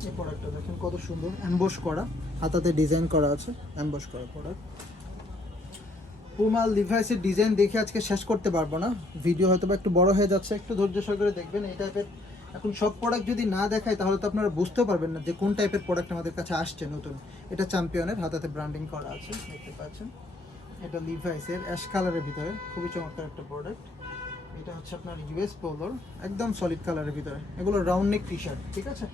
এই প্রোডাক্টটা দেখেন কত সুন্দর, অ্যাম্বোস করা, হাতাতে ডিজাইন করা আছে, অ্যাম্বোস করা প্রোডাক্ট। পুমা লিভাইসের ডিজাইন দেখে আজকে শেষ করতে পারবো না, ভিডিও হয়তো বা একটু বড় হয়ে যাচ্ছে, একটু ধৈর্য সহকারে দেখবেন। এই টাইপের এখন সব প্রোডাক্ট যদি না দেখায় তাহলে তো আপনারা বুঝতে পারবেন না যে কোন টাইপের প্রোডাক্ট আমাদের কাছে আসছে নতুন। এটা চ্যাম্পিয়নের, হাতাতে ব্র্যান্ডিং করা আছে, দেখতে পাচ্ছেন। এটা লিভাইসের অ্যাশ কালারের ভিতরে, খুবই চমৎকার একটা প্রোডাক্ট। এটা হচ্ছে আপনার ইউএস পোলোর, একদম সলিড কালারের ভিতরে, এগুলো রাউন্ড নেক টি শার্ট, ঠিক আছে।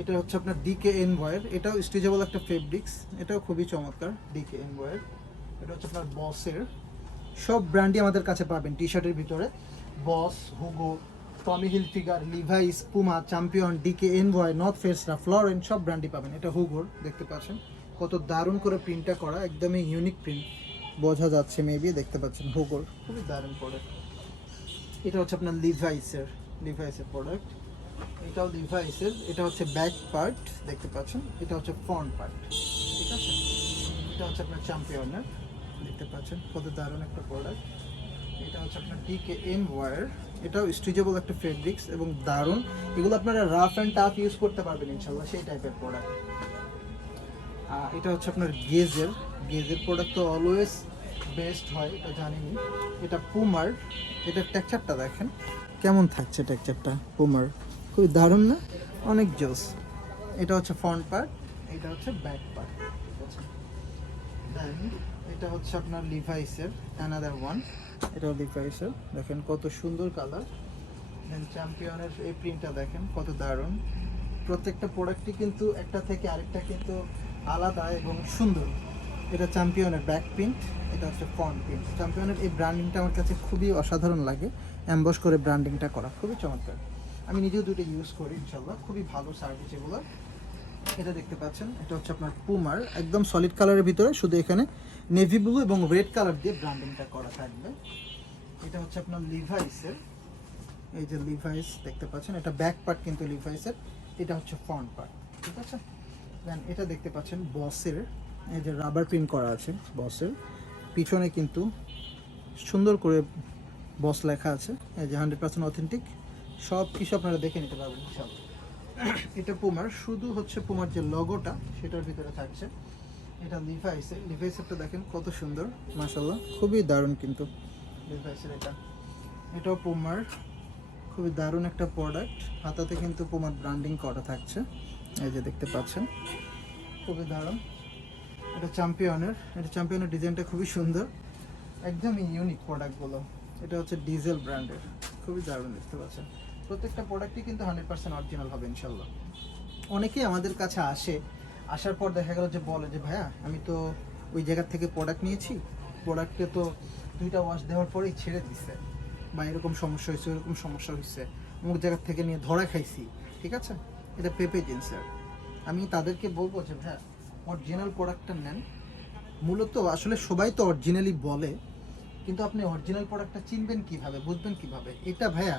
এটা হচ্ছে আপনার DKN বয়ের, এটাও স্ট্রেচেবল একটা ফেব্রিক্স, এটাও খুবই চমৎকার, DKN বয়ের। এটা হচ্ছে আপনার বসের, সব ব্র্যান্ডই আমাদের কাছে পাবেন টি শার্টের ভিতরে, Boss, Hugo, Tommy Hilfiger, Levi's, Puma, Champion, DKN boy, North ফেসরা, ফ্লোরেন্ট, সব ব্র্যান্ডই পাবেন। এটা হুগোর, দেখতে পাচ্ছেন কত দারুণ করে প্রিন্টটা করা, একদমই ইউনিক প্রিন্ট, বোঝা যাচ্ছে মেবি, দেখতে পাচ্ছেন হুগোর, খুবই দারুণ প্রোডাক্ট। এটা হচ্ছে আপনার লিভাইসের প্রোডাক্ট, এটাও লিভাইসের, এটা হচ্ছে ব্যাক পার্ট দেখতে পাচ্ছেন, এটা হচ্ছে ফ্রন্ট পার্ট, ঠিক আছে। এটা হচ্ছে আপনার চ্যাম্পিয়নের, দেখতে পাচ্ছেন কত দারুণ একটা প্রোডাক্ট। এটা হচ্ছে আপনার DKM ওয়্যার, এটাও স্ট্রেচেবল একটা ফেব্রিক্স এবং দারুণ, এগুলো আপনারা রাফ অ্যান্ড টাফ ইউজ করতে পারবেন ইনশাল্লাহ, সেই টাইপের প্রোডাক্ট। এটা হচ্ছে আপনার গেজের প্রোডাক্ট তো অলওয়েজ বেস্ট হয়, এটা জানিনি। এটা পুমার, এটার টেক্সচারটা দেখেন কেমন থাকছে, টেক্সচারটা পুমার খুবই দারুণ না, অনেক জোস। এটা হচ্ছে ফ্রন্ট পার্ট, এটা হচ্ছে ব্যাক পার্ট, ঠিক আছে। দেন এটা হচ্ছে আপনার লিভাইসের অ্যানাদার ওয়ান, এটাও লিভাইসের, দেখেন কত সুন্দর কালার। দেন চ্যাম্পিয়নের এই প্রিন্টটা দেখেন কত দারুণ, প্রত্যেকটা প্রোডাক্টই কিন্তু একটা থেকে আরেকটা কিন্তু আলাদা এবং সুন্দর। এটা চ্যাম্পিয়নের ব্যাক প্রিন্ট, এটা হচ্ছে ফ্রন্ট প্রিন্ট। চ্যাম্পিয়নের এই ব্র্যান্ডিংটা আমার কাছে খুবই অসাধারণ লাগে, অ্যাম্বস করে ব্র্যান্ডিংটা করা খুবই চমৎকার। আমি নিজেও দুটো ইউজ করি ইনশাল্লাহ, খুবই ভালো সার্ভিস এগুলো। এটা দেখতে পাচ্ছেন, এটা হচ্ছে আপনার পুমার, একদম সলিড কালারের ভিতরে, শুধু এখানে নেভি ব্লু এবং রেড কালার দিয়ে ব্র্যান্ডিংটা করা থাকবে। এটা হচ্ছে আপনার লিভাইসের, এই যে লিভাইস দেখতে পাচ্ছেন, এটা ব্যাক পার্ট কিন্তু লিভাইসের, এটা হচ্ছে ফ্রন্ট পার্ট, ঠিক আছে। দেন এটা দেখতে পাচ্ছেন বসের, এই যে রাবার প্রিন্ট করা আছে বসের, পিছনে কিন্তু সুন্দর করে বস লেখা আছে, এই যে 100% অথেন্টিক, সব কিছু আপনারা দেখে নিতে পারবেন সব। এটা পুমার, শুধু হচ্ছে পুমার যে লগোটা সেটার ভিতরে থাকছে। এটা লিভাইসেরটা দেখেন কত সুন্দর, মাশাআল্লাহ খুবই দারুণ কিন্তু লিভাইসের এটাও পুমার, খুবই দারুণ একটা প্রোডাক্ট, হাতাতে কিন্তু পুমার ব্র্যান্ডিং করা থাকছে, এই যে দেখতে পাচ্ছেন খুবই দারুণ। এটা চ্যাম্পিয়নের ডিজাইনটা খুবই সুন্দর, একদমই ইউনিক প্রোডাক্টগুলো। এটা হচ্ছে ডিজেল ব্র্যান্ডের, খুবই দারুণ দেখতে পাচ্ছেন। প্রত্যেকটা প্রোডাক্টই কিন্তু 100% অরিজিনাল হবে ইনশাল্লাহ। অনেকেই আমাদের কাছে আসার পর দেখা গেল যে বলে যে ভাইয়া আমি তো ওই জায়গার থেকে প্রোডাক্ট নিয়েছি, প্রোডাক্টে তো 2টা ওয়াশ দেওয়ার পরেই ছেড়ে দিচ্ছে, বা এরকম সমস্যা হয়েছে ওরকম সমস্যা হয়েছে, অমুক জায়গার থেকে নিয়ে ধরা খাইছি, ঠিক আছে। এটা পেপে জিন্সের, আমি তাদেরকে বলবো যে ভাইয়া অরিজিনাল প্রোডাক্টটা নেন। মূলত আসলে সবাই তো অরিজিনালি বলে, কিন্তু আপনি অরিজিনাল প্রোডাক্টটা চিনবেন কিভাবে, বুঝবেন কিভাবে? এটা ভাইয়া,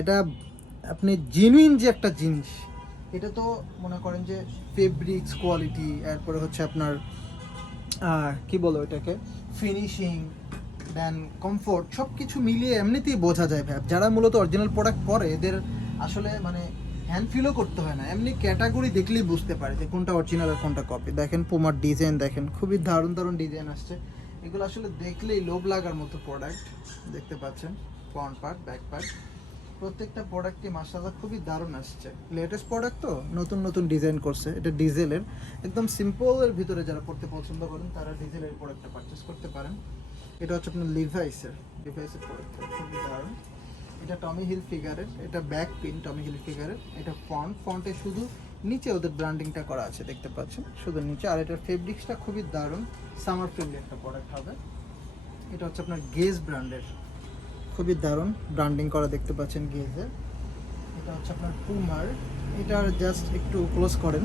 এটা আপনি জেনুইন যে একটা জিনিস, এটা তো মনে করেন যে ফেব্রিক্স কোয়ালিটি, এরপরে হচ্ছে আপনার কি বলো এটাকে, ফিনিশিং, দেন কমফোর্ট, সব কিছু মিলিয়ে এমনিতেই বোঝা যায় ভাই। যারা মূলত অরিজিনাল প্রোডাক্ট পরে এদের আসলে মানে হ্যান্ড ফিলও করতে হয় না, এমনি ক্যাটাগরি দেখলেই বুঝতে পারে যে কোনটা অরিজিনাল আর কোনটা কপি। দেখেন পুমার ডিজাইন দেখেন, খুবই দারুণ দারুণ ডিজাইন আসছে, এগুলো আসলে দেখলেই লোভ লাগার মতো প্রোডাক্ট। দেখতে পাচ্ছেন ফ্রন্ট পার্ট, ব্যাক পার্ট, প্রত্যেকটা প্রোডাক্টই মাশাআল্লাহ খুবই দারুণ আসছে। লেটেস্ট প্রোডাক্ট তো, নতুন নতুন ডিজাইন করছে। এটা ডিজেলের, একদম সিম্পলের ভিতরে যারা পড়তে পছন্দ করেন তারা ডিজেলের প্রোডাক্টটা পারচেস করতে পারেন। এটা হচ্ছে আপনার লিভাইসের প্রোডাক্টটা খুবই দারুণ। এটা টমি হিল ফিগারের, এটা ব্যাক পিন টমি হিল ফিগারের, এটা ফ্রন্টে শুধু নিচে ওদের ব্র্যান্ডিংটা করা আছে দেখতে পাচ্ছেন, শুধু নিচে। আর এটার ফেব্রিক্সটা খুবই দারুণ, সামার ফ্রেন্ডলি একটা প্রোডাক্ট হবে। এটা হচ্ছে আপনার গেজ ব্র্যান্ডের, খুবই দারুণ ব্র্যান্ডিং করা দেখতে পাচ্ছেন গেজের। এটা হচ্ছে আপনার পুমার, এটার জাস্ট একটু ক্লোজ করেন,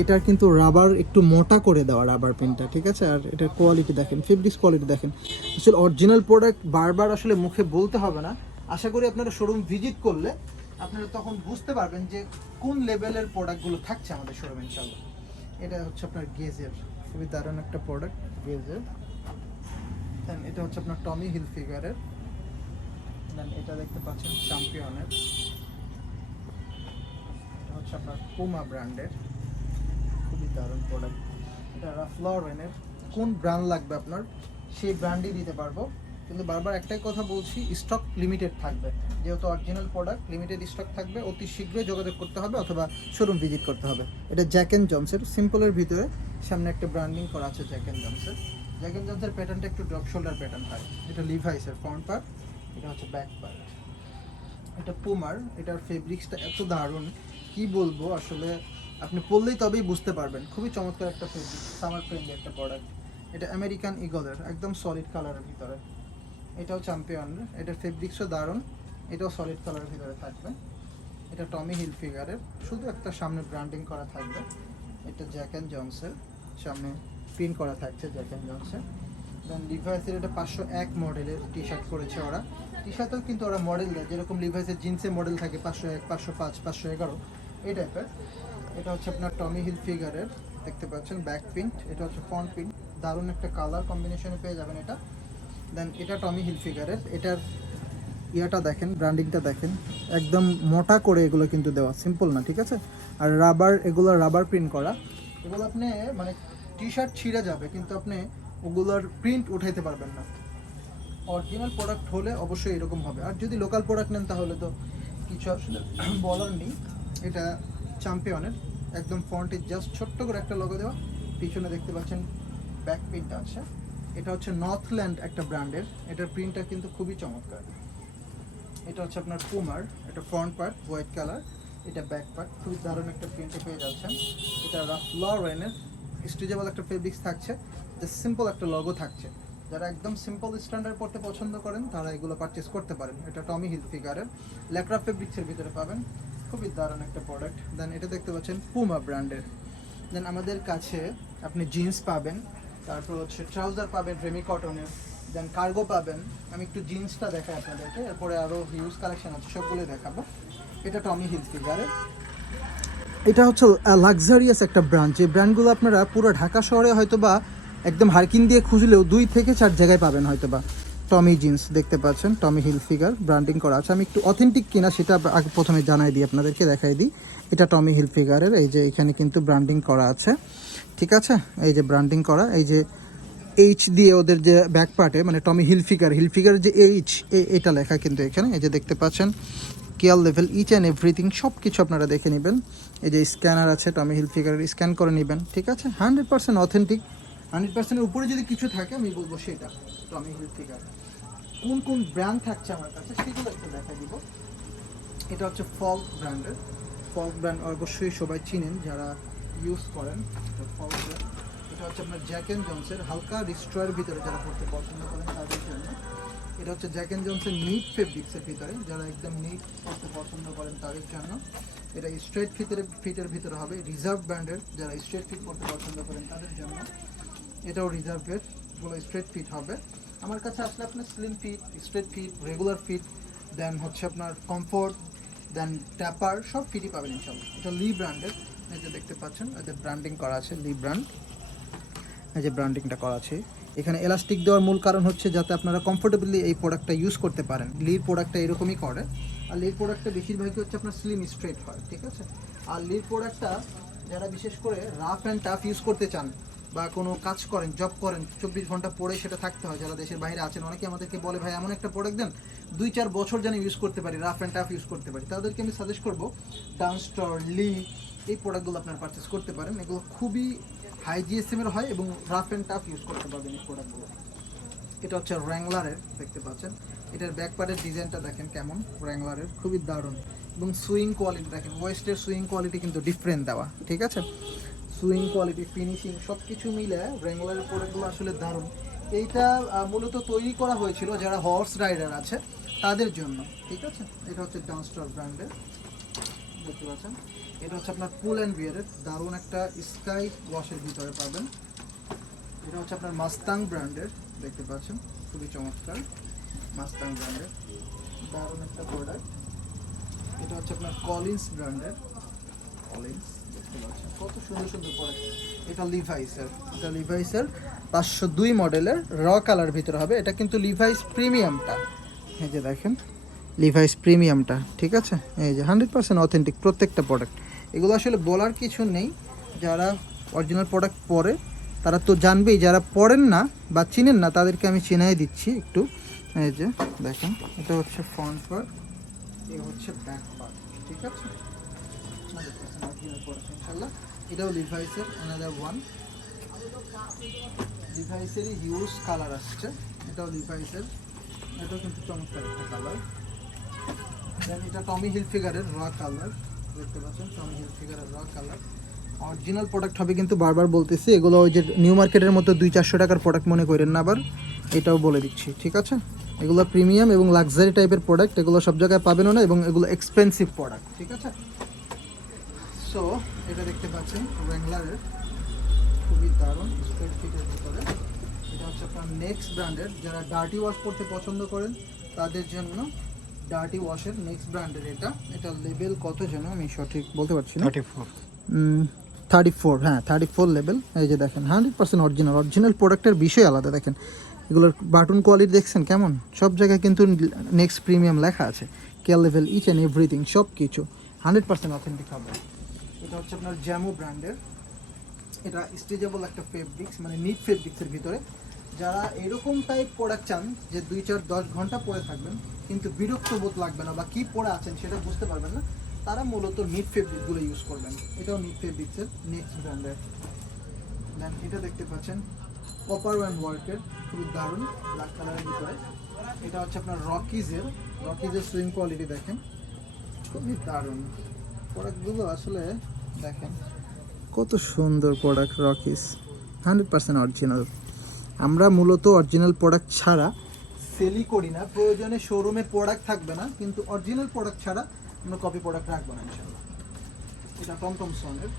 এটার কিন্তু রাবার একটু মোটা করে দেওয়া রাবার পিনটা, ঠিক আছে। আর এটার কোয়ালিটি দেখেন, ফেব্রিক্স কোয়ালিটি দেখেন, আসলে অরিজিনাল প্রোডাক্ট বারবার আসলে মুখে বলতে হবে না। আশা করি আপনারা শোরুম ভিজিট করলে আপনারা তখন বুঝতে পারবেন যে কোন লেভেলের প্রোডাক্টগুলো থাকছে আমাদের শোরুমে ইনশাল্লাহ। এটা হচ্ছে আপনার গেজের, খুবই দারুণ একটা প্রোডাক্ট গেজের। দেন এটা হচ্ছে আপনার টমি হিল ফিগারের, দেন এটা দেখতে পাচ্ছেন চ্যাম্পিয়নের, এটা হচ্ছে আপনার পুমা ব্র্যান্ডের, খুবই দারুণ প্রোডাক্ট। এটা রাফ লরেনের, কোন ব্র্যান্ড লাগবে আপনার সেই ব্র্যান্ডই দিতে পারবো, কিন্তু বারবার একটাই কথা বলছি, স্টক লিমিটেড থাকবে, যেহেতু অরিজিনাল প্রোডাক্ট লিমিটেড স্টক থাকবে, অতি শীঘ্রই যোগাযোগ করতে হবে অথবা শোরুম ভিজিট করতে হবে। এটা জ্যাক অ্যান্ড জনসের, সিম্পলের ভিতরে সামনে একটা ব্র্যান্ডিং করা আছে জ্যাক অ্যান্ড জনসের। জ্যাক অ্যান্ড জনসের প্যাটার্নটা একটু ড্রপ শোল্ডার প্যাটার্ন হয়। এটা লিভাইসের ফ্রন্ট পার্ট, এটা হচ্ছে ব্যাক পার্ট। এটা পুমার, এটার ফেব্রিক্সটা এত দারুণ কি বলবো আসলে, আপনি পরলেই তবেই বুঝতে পারবেন, খুবই চমৎকার একটা ফেব্রিক, সামার ফ্রেন্ডলি একটা প্রোডাক্ট। এটা আমেরিকান ইগলের, একদম সলিড কালারের ভিতরে। এটাও চ্যাম্পিয়ন, এটার ফেব্রিক্সও দারুণ, এটাও সলিড কালারের ভিতরে থাকবে। এটা টমি হিল ফিগারের, শুধু একটা সামনে ব্র্যান্ডিং করা থাকবে। এটা জ্যাক অ্যান্ড জনসের, সামনে প্রিন্ট করা থাকছে জ্যাক অ্যান্ড জনসে। দেন লিভাইসের এটা 501 মডেলের টি শার্ট করেছে ওরা। টি শার্টেও কিন্তু ওরা মডেল দেয়, যেরকম লিভাইসের জিন্সের মডেল থাকে 501, 505, 511 এই টাইপের। এটা হচ্ছে আপনার টমি হিলফিগারের, দেখতে পাচ্ছেন ব্যাক প্রিন্ট, এটা হচ্ছে ফ্রন্ট প্রিন্ট, দারুণ একটা কালার কম্বিনেশনে পেয়ে যাবেন এটা। দেন এটা টমি হিলফিগারের, এটার ইয়াটা দেখেন, ব্র্যান্ডিংটা দেখেন, একদম মোটা করে এগুলো কিন্তু দেওয়া, সিম্পল না, ঠিক আছে। আর রাবার, এগুলো রাবার প্রিন্ট করা, এগুলো আপনি মানে টি শার্ট ছিঁড়ে যাবে কিন্তু আপনি ওগুলোর প্রিন্ট উঠাইতে পারবেন না। অরিজিনাল প্রোডাক্ট হলে অবশ্যই এরকম হবে, আর যদি লোকাল প্রোডাক্ট নেন তাহলে তো কিছু আসলে বলার নেই। এটা চ্যাম্পিয়নের, একদম ফ্রন্টে জাস্ট ছোট্ট করে একটা লোগো দেওয়া, পিছনে দেখতে পাচ্ছেন ব্যাক প্রিন্ট আছে। এটা হচ্ছে নর্থল্যান্ড একটা ব্র্যান্ডের, এটার প্রিন্টটা কিন্তু খুবই চমৎকার। এটা হচ্ছে আপনার পুমার, এটা ফ্রন্ট পার্ট হোয়াইট কালার, এটা ব্যাক পার্ট, খুবই দারুণ একটা প্রিন্টে পেয়ে যাচ্ছেন। এটা রাফ লরেনের স্ট্রেচেবল একটা ফেব্রিক্স থাকছে, যে সিম্পল একটা লোগো থাকছে। যারা একদম সিম্পল স্ট্যান্ডার্ড পড়তে পছন্দ করেন তারা এগুলো পারচেস করতে পারেন। এটা টমি হিলফিগারের ল্যাক্রা ফেব্রিক্সের ভিতরে পাবেন, খুবই দারুণ একটা প্রোডাক্ট। দেন এটা দেখতে পাচ্ছেন পুমা ব্র্যান্ডের। দেন আমাদের কাছে আপনি জিন্স পাবেন, তারপর হচ্ছে ট্রাউজার পাবেন রেমি কটনের, দেন কার্গো পাবেন। আমি একটু জিন্সটা দেখাই আপনাদেরকে, এরপরে আরও হিউজ কালেকশন আছে, সবগুলোই দেখাবো। এটা টমি হিলফিগারের, এটা হচ্ছে লাক্সারিয়াস একটা ব্র্যান্ড, যে ব্র্যান্ডগুলো আপনারা পুরো ঢাকা শহরে হয়তো বা একদম হারকিন দিয়ে খুঁজলেও 2 থেকে 4 জায়গায় পাবেন হয়তো বা। টমি জিন্স দেখতে পাচ্ছেন, টমি হিলফিগার ব্র্যান্ডিং করা আছে। আমি একটু অথেন্টিক কিনা সেটা আগে প্রথমে জানাই দিই, আপনাদেরকে দেখাই দিই। এটা টমি হিলফিগারের, এই যে এখানে কিন্তু ব্র্যান্ডিং করা আছে, ঠিক আছে। এই যে ব্র্যান্ডিং করা, এই যে এইচ দিয়ে ওদের যে ব্যাক পার্টে, মানে টমি হিলফিগার, হিলফিগার যে এইচ, এটা লেখা কিন্তু এখানে, এই যে দেখতে পাচ্ছেন care level, each and everything সব কিছু আপনারা দেখে নেবেন। এই যে স্ক্যানার আছে টমি হিলফিগারের, স্ক্যান করে নেবেন, ঠিক আছে। 100% অথেন্টিক, 100%-এর উপরে যদি কিছু থাকে আমি বলবো সেটা টমি হিলফিগার। কোন কোন ব্র্যান্ড থাকছে আমার কাছে সেগুলো একটু দেখা দিব। এটা হচ্ছে ফল্ক ব্র্যান্ডের, ফল্ক ব্র্যান্ড অবশ্যই সবাই চিনেন যারা ইউজ করেন, এটা ফল্ক ব্র্যান্ড। এটা হচ্ছে আপনার জ্যাক অ্যান্ড জনসের হালকা রিস্ট্রয়ের ভিতরে যারা পড়তে পছন্দ করেন তাদের জন্য। এটা হচ্ছে জ্যাক অ্যান্ড জনসের নিট ফেব্রিক্সের ভিতরে, যারা একদম নিট পড়তে পছন্দ করেন তাদের জন্য। এটা স্ট্রেট ফিটের ভিতরে হবে, রিজার্ভ ব্র্যান্ডের, যারা স্ট্রেট ফিট পড়তে পছন্দ করেন তাদের জন্য। এটাও রিজার্ভের, এগুলো স্ট্রেট ফিট হবে। আমার কাছে আসলে আপনার slim fit, straight fit, regular fit, then হচ্ছে আপনার কমফোর্ট, দেন ট্যাপার, সব ফিটই পাবেন ইনশাল্লাহ। এটা লি ব্র্যান্ডের, এই যে দেখতে পাচ্ছেন এই যে ব্র্যান্ডিং করা আছে লি ব্র্যান্ড, এই যে ব্র্যান্ডিংটা করা আছে। এখানে এলাস্টিক দেওয়ার মূল কারণ হচ্ছে যাতে আপনারা কমফোর্টেবলি এই প্রোডাক্টটা ইউজ করতে পারেন। লির প্রোডাক্টটা এরকমই করে, আর লির প্রোডাক্টটা বেশিরভাগই হচ্ছে আপনার স্লিম স্ট্রেট হয়, ঠিক আছে। আর লির প্রোডাক্টটা যারা বিশেষ করে রাফ অ্যান্ড টাফ ইউজ করতে চান বা কোনো কাজ করেন, জব করেন, 24 ঘন্টা পরে সেটা থাকতে হয়, যারা দেশের বাইরে আছেন, অনেকে আমাদেরকে বলে ভাই এমন একটা প্রোডাক্ট দেন 2-4 বছর যেন ইউজ করতে পারি, রাফ অ্যান্ড টাফ ইউজ করতে পারি, তাদেরকে আমি সাজেস্ট করবো ডানস্টর, লি, এই প্রোডাক্টগুলো আপনার পারচেস করতে পারেন। এগুলো খুবই হাই জিএসএমের হয় এবং রাফ অ্যান্ড টাফ ইউজ করতে পারবেন এই প্রোডাক্টগুলো। এটা হচ্ছে র্যাংলারের, দেখতে পাচ্ছেন এটার ব্যাক পার্টের ডিজাইনটা দেখেন কেমন, র্যাংলারের খুবই দারুণ, এবং সুইং কোয়ালিটি দেখেন, ওয়েস্টের সুইং কোয়ালিটি কিন্তু ডিফারেন্ট দেওয়া, ঠিক আছে। সুইং কোয়ালিটি, ফিনিশিং সব কিছু মিলে র্যাংলারের প্রোডাক্টগুলো আসলে দারুণ। এইটা মূলত তৈরি করা হয়েছিল যারা হর্স রাইডার আছে তাদের জন্য, ঠিক আছে। এটা হচ্ছে ডানস্টার ব্র্যান্ডের, দেখতে পাচ্ছেন। এটা হচ্ছে আপনার পুল অ্যান্ড বিয়ারের, দারুণ একটা স্কাই ওয়াশের ভিতরে পাবেন। এটা হচ্ছে আপনার মাস্তাং ব্র্যান্ডের, দেখতে পাচ্ছেন খুবই চমৎকার, মাস্তাং ব্র্যান্ডের দারুণ একটা প্রোডাক্ট। এটা হচ্ছে আপনার কলিন্স ব্র্যান্ডের, কলিন্স দেখতে পাচ্ছেন কত সুন্দর সুন্দর প্রোডাক্ট। এটা লিভাইসের, এটা লিভাইসের 502 মডেলের র কালার ভিতরে হবে। এটা কিন্তু লিভাইস প্রিমিয়ামটা, এই যে দেখেন লিভাইস প্রিমিয়ামটা, ঠিক আছে। এই যে 100% অথেন্টিক প্রত্যেকটা প্রোডাক্ট, এগুলো আসলে বলার কিছু নেই। যারা অরিজিনাল প্রোডাক্ট পরে তারা তো জানবেই, যারা পড়েন না বা চিনেন না তাদেরকে আমি চিনাই দিচ্ছি একটু। এই যে দেখেন এটা হচ্ছে ফ্রন্ট পার্ট, এ হচ্ছে ব্যাক পার্ট, ঠিক আছে। ইনশাল্লাহ এটাও লিভাইসের অ্যানাদার ওয়ান, লিভাইসেরই হিউজ কালার আসছে, এটাও লিভাইসের, এটাও কিন্তু চমৎকার একটা কালার। দেন এটা টমি হিলফিগারের র কালার, দেখতে পাচ্ছেন টমি হিলফিগারের র কালার। অরিজিনাল প্রোডাক্ট হবে কিন্তু, বারবার বলতেছি, এগুলো ওই যে নিউ মার্কেটের মতো 200-400 টাকার প্রোডাক্ট মনে করেন না আবার, এটাও বলে দিচ্ছি, ঠিক আছে। এগুলো প্রিমিয়াম এবং লাক্সারি টাইপের প্রোডাক্ট, এগুলো সব জায়গায় পাবেনও না এবং এগুলো এক্সপেন্সিভ প্রোডাক্ট, ঠিক আছে। সো এটা দেখতে পাচ্ছেন র্যাংলারের, খুবই দারুণ স্ট্রেট ফিটের ভিতরে। এটা হচ্ছে আপনার নেক্সট ব্র্যান্ডের, যারা ডার্টি ওয়াশ করতে পছন্দ করেন তাদের জন্য ডার্টি ওয়াশের নেক্সট ব্র্যান্ডের এটা লেভেল কত যেন আমি সঠিক বলতে পারছি না, 34, হ্যাঁ 34 লেভেল। এই যে দেখেন 100% অরিজিনাল প্রোডাক্টের বিষয় আলাদা। দেখেন এগুলোর বাটন কোয়ালিটি দেখছেন কেমন, সব জায়গায় কিন্তু নেক্সট প্রিমিয়াম লেখা আছে, care level each and everything সব কিছু 100% অথেন্টিক হবে। এটা হচ্ছে আপনার জ্যামো ব্র্যান্ডের, এটা স্ট্রেচেবল একটা ফেব্রিক্স, মানে নিট ফেব্রিক্সের ভিতরে। যারা এরকম টাইপ প্রোডাক্ট চান যে 2-4-10 ঘন্টা পরে থাকবেন কিন্তু বিরক্ত বোধ লাগবে না বা কী পরে আছেন সেটা বুঝতে পারবেন না, তারা মূলত নিট ফেব্রিকগুলো ইউজ করবেন। এটাও নিট ফেব্রিক্সের নেক্সট ব্র্যান্ডের। দেন এটা দেখতে পাচ্ছেন কপার অ্যান্ড ওয়ার্কের, খুবই দারুণ ব্ল্যাক কালারের ভিতরে। এটা হচ্ছে আপনার রকিজের সুইং কোয়ালিটি দেখেন, খুবই দারুণ প্রোডাক্টগুলো। আসলে দেখেন কত সুন্দর প্রোডাক্ট, রকিজ 100% অরিজিনাল। আমরা মূলত অরিজিনাল প্রোডাক্ট ছাড়া সেলই করি না, প্রয়োজনে শোরুমে প্রোডাক্ট থাকবে না কিন্তু অরিজিনাল প্রোডাক্ট ছাড়া আমরা কপি প্রোডাক্ট রাখবো না ইনশাল্লাহ। এটা টমটম সনের,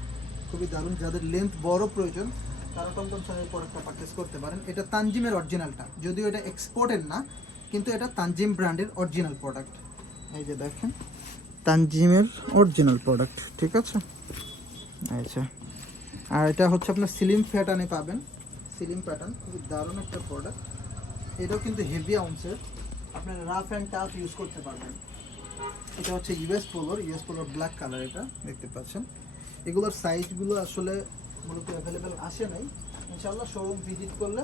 খুবই দারুণ। যাদের লেন্থ বড় প্রয়োজন তারা টমটম সনের প্রোডাক্টটা পারচেস করতে পারেন। এটা তানজিমের অরিজিনালটা, যদিও এটা এক্সপোর্টের না কিন্তু এটা তানজিম ব্র্যান্ডের অরিজিনাল প্রোডাক্ট। এই যে দেখেন তানজিমের অরিজিনাল প্রোডাক্ট, ঠিক আছে। আচ্ছা, আর এটা হচ্ছে আপনার সিলিম প্যাটার্নে পাবেন, সিলিম প্যাটার্ন, খুবই দারুণ একটা প্রোডাক্ট। এটাও কিন্তু হেভি আউন্সের, আপনার রাফ অ্যান্ড টাফ ইউজ করতে পারবেন। এটা হচ্ছে ইউএস পোলোর ব্ল্যাক কালার, এটা দেখতে পাচ্ছেন। এগুলোর সাইজগুলো আসলে মূলত অ্যাভেলেবেল আসে নাই, ইনশাআল্লাহ শোরুম ভিজিট করলে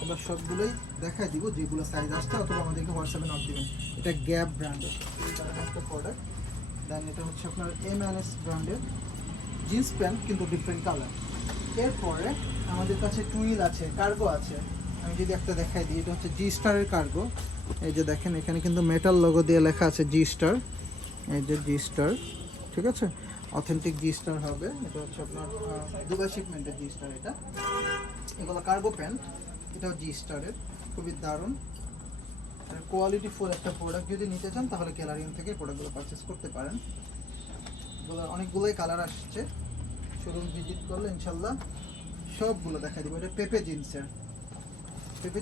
আমরা সবগুলোই দেখাই দিব যেগুলো সাইজ আসছে, অথবা আমাদেরকে হোয়াটসঅ্যাপে নক দিবেন। এটা গ্যাপ ব্র্যান্ডের একটা প্রোডাক্ট। দেন এটা হচ্ছে আপনার M&S ব্র্যান্ডের জিন্স প্যান্ট, কিন্তু ডিফারেন্ট কালার। এরপরে আমাদের কাছে টুইল আছে, কার্গো আছে। আমি যদি একটা দেখাই দিই, এটা হচ্ছে জি স্টারের কার্গো। এই যে দেখেন এখানে কিন্তু মেটাল লোগো দিয়ে লেখা আছে জি স্টার, এই যে জি স্টার, ঠিক আছে, অথেন্টিক জি স্টার হবে। এটা হচ্ছে আপনার দুবাই শিপমেন্টের জি স্টার। এগুলো কার্গো প্যান্ট, এটাও জি স্টারের, খুবই দারুণ আর কোয়ালিটি ফুল একটা প্রোডাক্ট। যদি নিতে চান তাহলে ক্যালারিং থেকে প্রোডাক্টগুলো পারচেস করতে পারেন। এগুলো অনেকগুলোই কালার আসছে, শোরুম ভিজিট করলে ইনশাল্লাহ সবগুলো দেখা দিব। এটা পেপে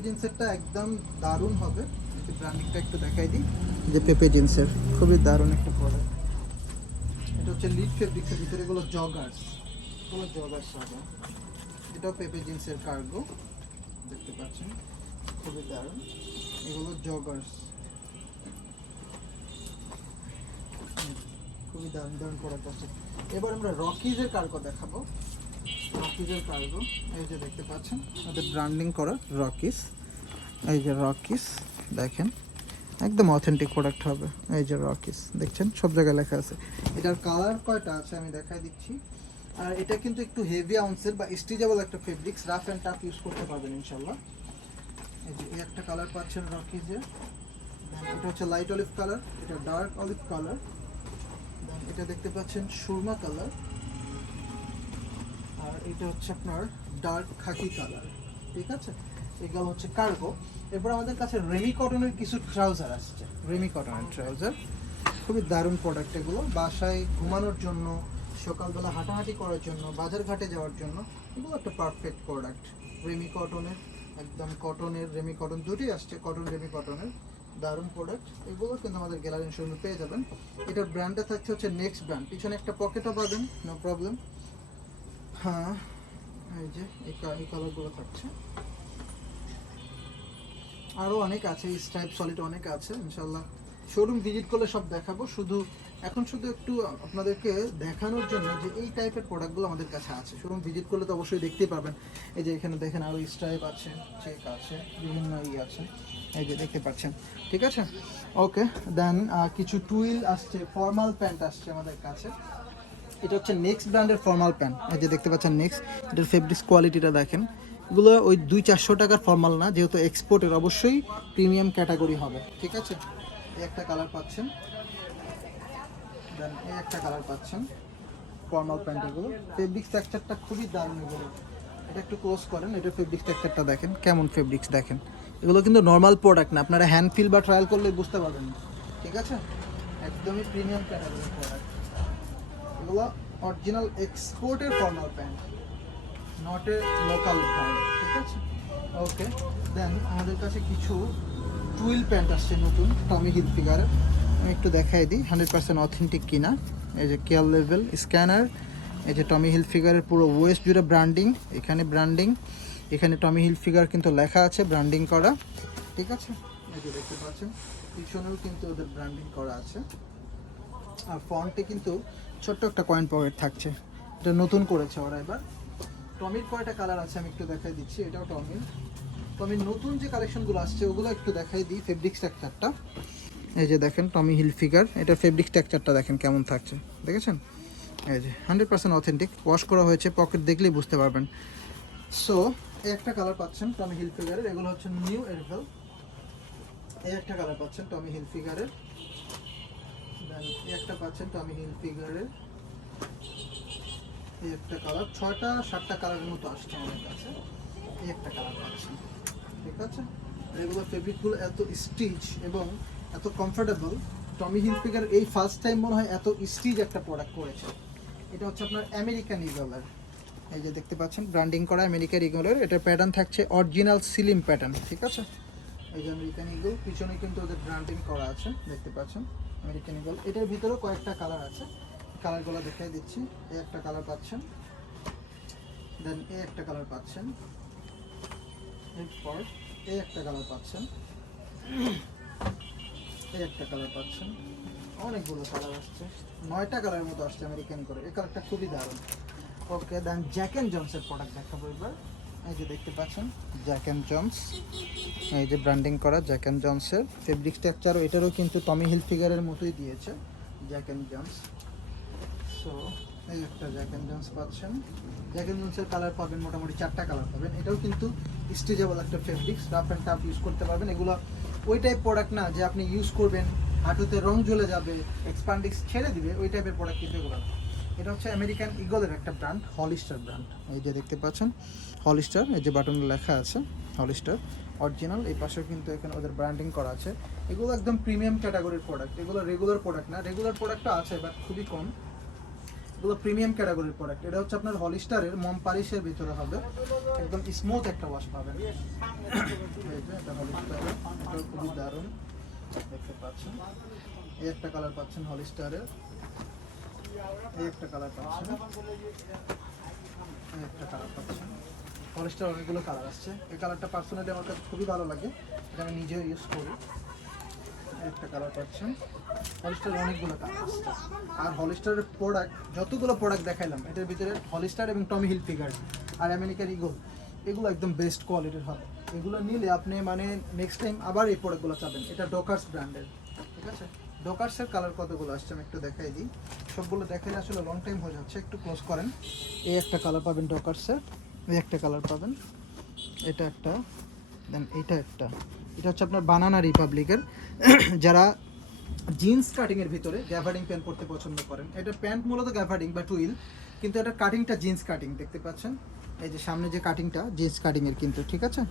জিন্সেরটা একদম দারুণ হবে। ব্র্যান্ডিংটা একটু দেখাই দিই, যে পেপে জিন্সের খুবই দারুণ একটা প্রোডাক্ট। এটা হচ্ছে লিড ফেব্রিক্সের ভিতরে, এগুলো জগার্স হবে। এটাও পেপে জিন্সের কার্গো, দেখতে পাচ্ছেন, খুবই দারুণ। এগুলো জগার্স, খুবই দারুণ প্রোডাক্ট আছে। এবার আমরা রকিজের কার্গো দেখাবো। এই যে দেখতে পাচ্ছেন ওদের ব্র্যান্ডিং করা রকিজ, এই যে রকিজ দেখেন, একদম অথেন্টিক প্রোডাক্ট হবে। এই যে রকিজ দেখছেন, সব জায়গায় লেখা আছে। এটার কালার কয়টা আছে আমি দেখাই দিচ্ছি। আর এটা কিন্তু একটু হেভি আউন্সের বা স্ট্রেচেবল একটা fabrics, rough and tough use করতে পারবেন ইনশাল্লাহ। এই যে এই একটা কালার পাচ্ছেন রকিজের। এটা হচ্ছে লাইট অলিভ কালার, এটা ডার্ক অলিভ কালার। এটা দেখতে পাচ্ছেন সুরমা কালার, আর এটা হচ্ছে আপনার ডার্ক খাকি কালার, ঠিক আছে। এগুলো হচ্ছে কার্গো। এরপর আমাদের কাছে রেমি কটনের কিছু ট্রাউজার আসছে, খুবই দারুণ প্রোডাক্ট। এগুলো বাসায় ঘুমানোর জন্য, সকালবেলা হাঁটাহাঁটি করার জন্য, বাজার ঘাটে যাওয়ার জন্য এগুলো একটা পারফেক্ট প্রোডাক্ট। রেমি কটনের, একদম কটনের, রেমি কটন দুটোই আসছে, কটন রেমি কটনের দারুণ প্রোডাক্ট। এগুলো কিন্তু আমাদের গ্যালারি শোরুমে পেয়ে যাবেন। এটার ব্র্যান্ডটা থাকছে হচ্ছে নেক্সট ব্র্যান্ড, পিছনে একটা পকেটও পাবেন, নো প্রবলেম। হ্যাঁ, এই যে এই কালারগুলো থাকছে, আরও অনেক আছে, স্ট্রাইপ সলিড অনেক আছে। ইনশাল্লাহ শোরুম ভিজিট করলে সব দেখাবো। এখন শুধু একটু আপনাদেরকে দেখানোর জন্য যে এই টাইপের প্রোডাক্টগুলো আমাদের কাছে আছে। শোরুম ভিজিট করলে তো অবশ্যই দেখতেই পাবেন। এই যে এখানে দেখেন আরও স্ট্রাইপ আছে, চেক আছে, বিভিন্ন আছে, এই যে দেখতে পাচ্ছেন, ঠিক আছে। ওকে, দেন কিছু টুইল আসছে, ফর্মাল প্যান্ট আসছে আমাদের কাছে। এটা হচ্ছে নেক্সট ব্র্যান্ডের ফর্মাল প্যান্ট, এই যে দেখতে পাচ্ছেন নেক্সট। এটার ফেব্রিক্স কোয়ালিটিটা দেখেন, এগুলো ওই 200-400 টাকার ফর্মাল না, যেহেতু এক্সপোর্টের, অবশ্যই প্রিমিয়াম ক্যাটাগরি হবে, ঠিক আছে। এই একটা কালার পাচ্ছেন, দেন এই একটা কালার পাচ্ছেন ফর্মাল প্যান্ট। এগুলো ফেব্রিক্স টেক্সচারটা খুবই দারুণ। এগুলো এটা একটু ক্লোজ করেন, এটা ফেব্রিক্স টেক্সচারটা দেখেন কেমন ফেব্রিক্স দেখেন। এগুলো কিন্তু নর্মাল প্রোডাক্ট না, আপনারা হ্যান্ড ফিল বা ট্রায়াল করলে বুঝতে পারবেন, ঠিক আছে। একদমই প্রিমিয়াম ক্যাটাগরি প্রোডাক্ট। এগুলো অরিজিনাল এক্সপোর্টের formal pant, not a local brand, ঠিক আছে। ওকে, দেন আমাদের কাছে কিছু টুইল প্যান্ট আসছে নতুন টমি হিলফিগারের। আমি একটু দেখাই দিই 100% অথেন্টিক কিনা। এই যে কেয়ার লেভেল স্ক্যানার, এই যে টমি হিলফিগারের পুরো ওয়েস্ট জুড়ে ব্র্যান্ডিং, এখানে ব্র্যান্ডিং, এখানে টমি হিলফিগার কিন্তু লেখা আছে, ব্র্যান্ডিং করা, ঠিক আছে। এই যে দেখতে পাচ্ছেন পিছনেও কিন্তু ওদের ব্র্যান্ডিং করা আছে। আর ফন্টে কিন্তু ছোট্ট একটা কয়েন পকেট থাকছে, এটা নতুন করেছে ওরা এবার। টমির কয়টা কালার আছে আমি একটু দেখাই দিচ্ছি। এটাও টমির নতুন যে কালেকশনগুলো আসছে ওগুলো একটু দেখাই দিই। ফেব্রিক স্ট্রাকচারটা এই যে দেখেন, টমি হিলফিগার, এটা ফেব্রিক স্ট্রাকচারটা দেখেন কেমন থাকছে, দেখেছেন? এই যে 100% অথেন্টিক, ওয়াশ করা হয়েছে, পকেট দেখলেই বুঝতে পারবেন। সো এই একটা কালার পাচ্ছেন টমি হিলফিগারের, এগুলো হচ্ছে নিউ এরিভেল। এই একটা কালার পাচ্ছেন টমি হিলফিগারের, দেন এই একটা পাচ্ছেন টমি হিলফিগারের, এই একটা কালার, 6টা-7টা কালারের মতো আসছে আমার কাছে। এই একটা কালার পাচ্ছেন, ঠিক আছে। এগুলো ফেব্রিকগুলো এত স্টিচ এবং এত কমফোর্টেবল। টমি হিলফিগার এই ফার্স্ট টাইম মনে হয় এত স্টিচ একটা প্রোডাক্ট করেছে। এটা হচ্ছে আপনার আমেরিকান ইগলের, এই যে দেখতে পাচ্ছেন ব্র্যান্ডিং করা আমেরিকান ইগলের। এটার প্যাটার্ন থাকছে অরিজিনাল সিলিম প্যাটার্ন, ঠিক আছে। এই যে আমেরিকান ইগল, পিছনে কিন্তু ওদের ব্র্যান্ডিং করা আছে, দেখতে পাচ্ছেন আমেরিকান ইগল। এটার ভিতরেও কয়েকটা কালার আছে, কালারগুলো দেখাই দিচ্ছি। এই একটা কালার পাচ্ছেন, দেন এই একটা কালার পাচ্ছেন, এরপর এই একটা কালার পাচ্ছেন, এই একটা কালার পাচ্ছেন। অনেকগুলো কালার আসছে, 9টা কালারের মতো আসছে আমেরিকান করে। এই কালারটা খুবই দারুণ। ওকে, দেন জ্যাক অ্যান্ড জনসের প্রোডাক্ট দেখাবো এবার। এই যে দেখতে পাচ্ছেন জ্যাক অ্যান্ড জনস, এই যে ব্র্যান্ডিং করা জ্যাক অ্যান্ড জনসের। ফেব্রিক স্ট্রাকচারও এটারও কিন্তু টমি হিলফিগারের মতোই দিয়েছে জ্যাক অ্যান্ড জনস। সো এই একটা জ্যাক অ্যান্ড জনস পাচ্ছেন। জ্যাক অ্যান্ড জনসের কালার পাবেন মোটামুটি 4টা কালার পাবেন। এটাও কিন্তু স্ট্রেচেবল একটা fabrics, rough and tough use করতে পারবেন। এগুলো ওই টাইপ প্রোডাক্ট না যে আপনি ইউজ করবেন হাঁটুতে রং জ্বলে যাবে, এক্সপান্ডিক্স ছেড়ে দিবে, ওই টাইপের প্রোডাক্ট কিন্তু এগুলো না। এটা হচ্ছে আমেরিকান ইগলের একটা ব্র্যান্ড, হলিস্টার ব্র্যান্ড। এই যে দেখতে পাচ্ছেন হলিস্টার, এই যে বাটনে লেখা আছে হলিস্টার অরিজিনাল। এই পাশেও কিন্তু এখানে ওদের ব্র্যান্ডিং করা আছে। এগুলো একদম প্রিমিয়াম ক্যাটাগরির প্রোডাক্ট, এগুলো রেগুলার প্রোডাক্ট না। রেগুলার প্রোডাক্টও আছে বাট খুবই কম, এগুলো প্রিমিয়াম ক্যাটাগরির প্রোডাক্ট। এটা হচ্ছে আপনার হলিস্টারের মম পালিশের ভিতরে হবে, একদম স্মুথ একটা ওয়াশ পাবেন। এই যে এটা হলিস্টারের, এটাও খুবই দারুণ, দেখতে পাচ্ছেন। এই একটা কালার পাচ্ছেন হলিস্টারের, এই একটা কালার পাচ্ছেন, এই একটা কালার পাচ্ছেন। হলিস্টার অনেকগুলো কালার আসছে। এই কালারটা পার্সোনালি আমার কাছে খুবই ভালো লাগে, এটা আমি নিজেও ইউজ করি। একটা কালার পাচ্ছেন, হলিস্টারের অনেকগুলো কালার আসছে। আর হলিস্টারের প্রোডাক্ট যতগুলো প্রোডাক্ট দেখাইলাম এটার ভিতরে হলিস্টার এবং টমি হিলফিগার আর আমেরিকান ইগল এগুলো একদম বেস্ট কোয়ালিটির হবে। এগুলো নিলে আপনি মানে নেক্সট টাইম আবার এই প্রোডাক্টগুলো চাবেন। এটা ডকার্স ব্র্যান্ডের, ঠিক আছে। ডকার্সের কালার কতগুলো আসছে আমি একটু দেখাই দিই। সবগুলো দেখাইলে আসলে লং টাইম হয়ে যাচ্ছে, একটু ক্লোজ করেন। এই একটা কালার পাবেন ডকার্সের, এই একটা কালার পাবেন, এটা একটা, দেন এটা একটা। এটা হচ্ছে আপনার বানানা রিপাবলিকের। যারা জিন্স কাটিংয়ের ভিতরে গ্যাভার্ডিং প্যান্ট পরতে পছন্দ করেন, এটা প্যান্ট মূলত গ্যাভার্ডিং বা টুইল, কিন্তু এটা কাটিংটা জিন্স কাটিং, দেখতে পাচ্ছেন এই যে সামনে যে কাটিংটা জিন্স কাটিংয়ের কিন্তু, ঠিক আছে।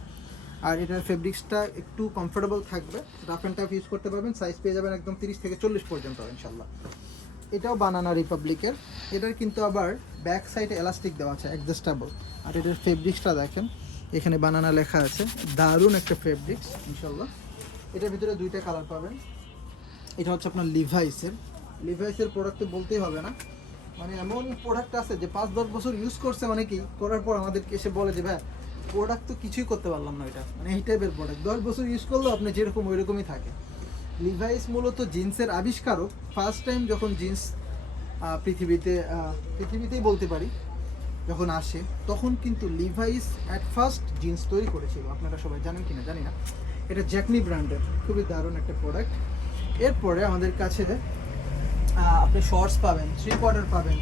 আর এটার ফেব্রিক্সটা একটু কমফোর্টেবল থাকবে, রাফ অ্যান্ড টাফ ইউজ করতে পারবেন। সাইজ পেয়ে যাবেন একদম 30 থেকে 40 পর্যন্ত ইনশাল্লাহ। এটাও বানানা রিপাবলিকের, এটার কিন্তু আবার ব্যাক সাইডে এলাস্টিক দেওয়া আছে অ্যাডজাস্টেবল। আর এটার ফেব্রিক্সটা দেখেন, এখানে বানানা লেখা আছে, দারুণ একটা ফেব্রিক্স ইনশাল্লাহ। এটার ভিতরে 2টা কালার পাবেন। এটা হচ্ছে আপনার লিভাইসের প্রোডাক্ট তো বলতেই হবে না, মানে এমন প্রোডাক্ট আছে যে 5-10 বছর ইউজ করছে, মানে কি করার পর আমাদেরকে এসে বলে যে ভাই প্রোডাক্ট তো কিছুই করতে পারলাম না, এটা মানে এই টাইপের প্রোডাক্ট 10 বছর ইউজ করলেও আপনি যেরকম ওই রকমই থাকে। লিভাইস মূলত জিন্সের আবিষ্কারক। ফার্স্ট টাইম যখন জিন্স পৃথিবীতেই বলতে পারি যখন আসে, তখন কিন্তু লিভাইস অ্যাট ফার্স্ট জিন্স তৈরি করেছিল। আপনারা সবাই জানেন কিনা জানি না। এটা জ্যাকনি ব্র্যান্ডের, খুবই দারুণ একটা প্রোডাক্ট। এরপরে আমাদের কাছে আপনি শর্টস পাবেন, 3/4 পাবেন,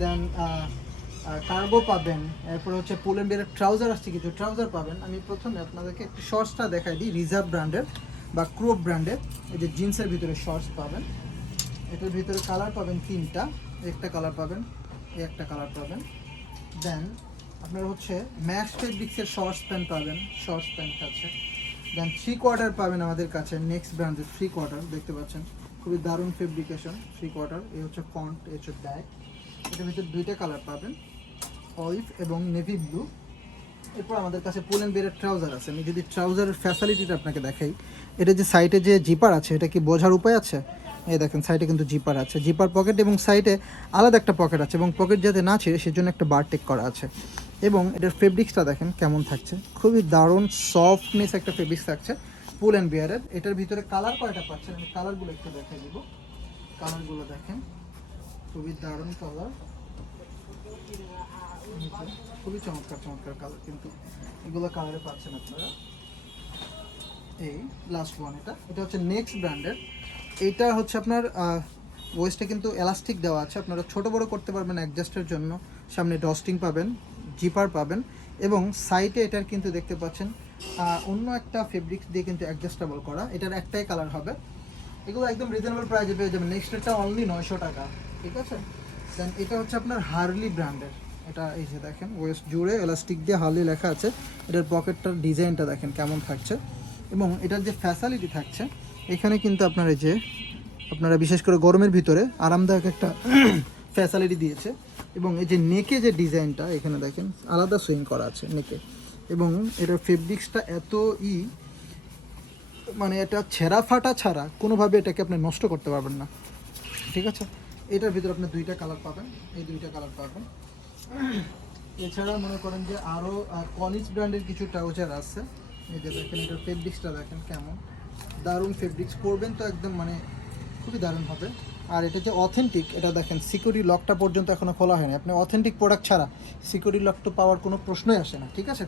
দেন কার্গো পাবেন, এরপরে হচ্ছে পোলেন বেরের ট্রাউজার আসছে, কিছু ট্রাউজার পাবেন। আমি প্রথমে আপনাদেরকে একটু শর্টসটা দেখাই দিই। রিজার্ভ ব্র্যান্ডের বা ক্রোপ ব্র্যান্ডের এই যে জিন্সের ভিতরে শর্টস পাবেন। এটার ভিতরে কালার পাবেন 3টা, একটা কালার পাবেন, এই একটা কালার পাবেন। দেন আপনার হচ্ছে ম্যাশ ফেব্রিক্সের শর্টস প্যান্ট পাবেন, শর্টস প্যান্ট আছে। দেন 3/4 পাবেন আমাদের কাছে নেক্সট ব্র্যান্ডের 3/4, দেখতে পাচ্ছেন খুবই দারুণ ফেব্রিকেশন 3/4। এই হচ্ছে ফন্ট, এই হচ্ছে ব্যাক। এটার ভিতরে 2টা কালার পাবেন, অলিভ এবং নেভি ব্লু। এরপর আমাদের কাছে পুল অ্যান্ড বিয়ারের ট্রাউজার আছে। আমি যদি ট্রাউজারের ফ্যাসিলিটিটা আপনাকে দেখাই, এটা যে সাইডে যে জিপার আছে, এটা কি বোঝার উপায় আছে? এই দেখেন সাইডে কিন্তু জিপার আছে, জিপার পকেট এবং সাইডে আলাদা একটা পকেট আছে, এবং পকেট যাতে না ছিঁড়ে সেজন্য একটা বার টেক করা আছে। এবং এটার ফেব্রিক্সটা দেখেন কেমন থাকছে, খুবই দারুণ সফটনেস একটা ফেব্রিক্স থাকছে পুল অ্যান্ড বিয়ারের। এটার ভিতরে কালার কয়টা পাচ্ছেন আমি কালারগুলো একটু দেখে দিব। কালারগুলো দেখেন, খুবই দারুণ কালার, খুবই চমৎকার চমৎকার কালার, কিন্তু এগুলো কালারে পাচ্ছেন আপনারা। এই লাস্ট ওয়ান, এটা এটা হচ্ছে নেক্সট ব্র্যান্ডের। এইটা হচ্ছে আপনার ওয়েস্টে কিন্তু এলাস্টিক দেওয়া আছে, আপনারা ছোট বড় করতে পারবেন অ্যাডজাস্টের জন্য। সামনে ডস্টিং পাবেন, জিপার পাবেন, এবং সাইডে এটার কিন্তু দেখতে পাচ্ছেন অন্য একটা ফেব্রিক্স দিয়ে কিন্তু অ্যাডজাস্টেবল করা। এটার একটাই কালার হবে। এগুলো একদম রিজনেবল প্রাইসে পেয়ে যাবেন। নেক্সট রেটটা অনলি 900 টাকা, ঠিক আছে। দেন এটা হচ্ছে আপনার হার্লি ব্র্যান্ডের। এটা এই যে দেখেন ওয়েস্ট জুড়ে এলাস্টিক দিয়ে হার্লি লেখা আছে। এটার পকেটটার ডিজাইনটা দেখেন কেমন থাকছে, এবং এটার যে ফ্যাসিলিটি থাকছে এখানে কিন্তু আপনার এই যে আপনারা বিশেষ করে গরমের ভিতরে আরামদায়ক একটা ফ্যাসিলিটি দিয়েছে। এবং এই যে নেকে যে ডিজাইনটা এখানে দেখেন আলাদা সুইং করা আছে নেকে, এবং এটার ফেব্রিক্সটা এত মানে এটা ছেঁড়া ফাটা ছাড়া কোনোভাবে এটাকে আপনি নষ্ট করতে পারবেন না, ঠিক আছে। এটার ভিতরে আপনি দুইটা কালার পাবেন, এই দুইটা কালার পাবেন। এছাড়া মনে করেন যে আরও কনিজ ব্র্যান্ডের কিছু ট্রাউজার আছে। এই যে দেখেন এটার ফেব্রিক্সটা দেখেন কেমন দারুণ ফেব্রিক্স, পরবেন তো একদম মানে খুবই দারুণ হবে। আর এটা যে অথেন্টিক, এটা দেখেন সিকিউরিটি লকটা পর্যন্ত এখনও খোলা হয়নি। আপনি অথেন্টিক প্রোডাক্ট ছাড়া সিকিউরিটি লক তো পাওয়ার কোনো প্রশ্নই আসে না, ঠিক আছে।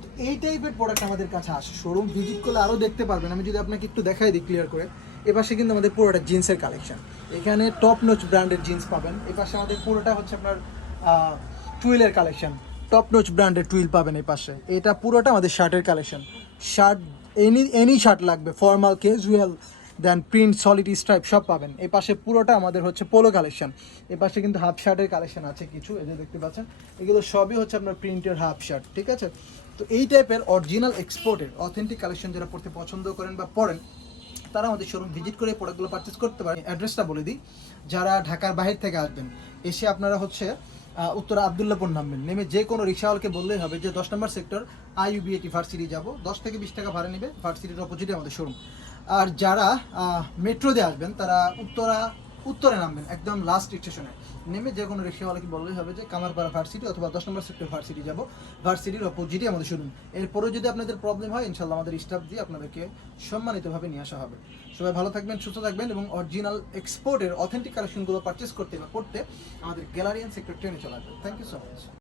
তো এই টাইপের প্রোডাক্ট আমাদের কাছে আসে, শোরুম ভিজিট করলে আরও দেখতে পারবেন। আমি যদি আপনাকে একটু দেখাই দিই ক্লিয়ার করে, এপাশে কিন্তু আমাদের পুরোটা জিন্সের কালেকশন, এখানে টপ নোচ ব্র্যান্ডের জিন্স পাবেন। এপাশে আমাদের পুরোটা হচ্ছে আপনার টুইলের কালেকশন, টপ নোচ ব্র্যান্ডের টুইল পাবেন এই পাশে। এটা পুরোটা আমাদের শার্টের কালেকশন, শার্ট এনি শার্ট লাগবে, formal casual then print solid stripe সব পাবেন। এই পাশে পুরোটা আমাদের হচ্ছে পোলো কালেকশন। এই পাশে কিন্তু হাফ শার্টের কালেকশন আছে কিছু, এই যে দেখতে পাচ্ছেন এগুলো সবই হচ্ছে আপনার প্রিন্টের হাফ শার্ট, ঠিক আছে। তো এই টাইপের অরিজিনাল এক্সপোর্টের অথেন্টিক কালেকশন যারা পড়তে পছন্দ করেন বা পড়েন, তারা আমাদের শোরুম ভিজিট করে এই প্রোডাক্টগুলো পারচেস করতে পারেন। অ্যাড্রেসটা বলে দিই, যারা ঢাকার বাইরে থেকে আসবেন এসে আপনারা হচ্ছে উত্তরা আবদুল্লাপুর নামবেন, নেমে যে কোনো রিক্সাওয়ালকে বললেই হবে যে 10 নম্বর সেক্টর IUBAT ভার্সিটি যাব, 10 থেকে 20 টাকা ভাড়া নেবে, ভার্সিটির অপোজিটে আমাদের শোরুম। আর যারা মেট্রো দিয়ে আসবেন তারা উত্তরে নামবেন, একদম লাস্ট স্টেশনে নেমে যে কোনো রিক্সাওয়ালাকে বললেই হবে যে কামারপাড়া ভার্সিটি অথবা 10 নম্বর সেক্টর ভার্সিটি যাব, ভার্সিটির অপোজিটে আমাদের শোরুম। এরপরেও যদি আপনাদের প্রবলেম হয় ইনশাল্লাহ আমাদের স্টাফ দিয়ে আপনাদেরকে সম্মানিতভাবে নিয়ে আসা হবে। সবাই ভালো থাকবেন, সুস্থ থাকবেন, এবং অরিজিনাল এক্সপোর্টের অথেন্টিক কালেকশনগুলো পারচেস করতে বা পড়তে আমাদের গ্যালারিয়ান সেক্টর 10-এ চলে আসবেন। Thank you so much.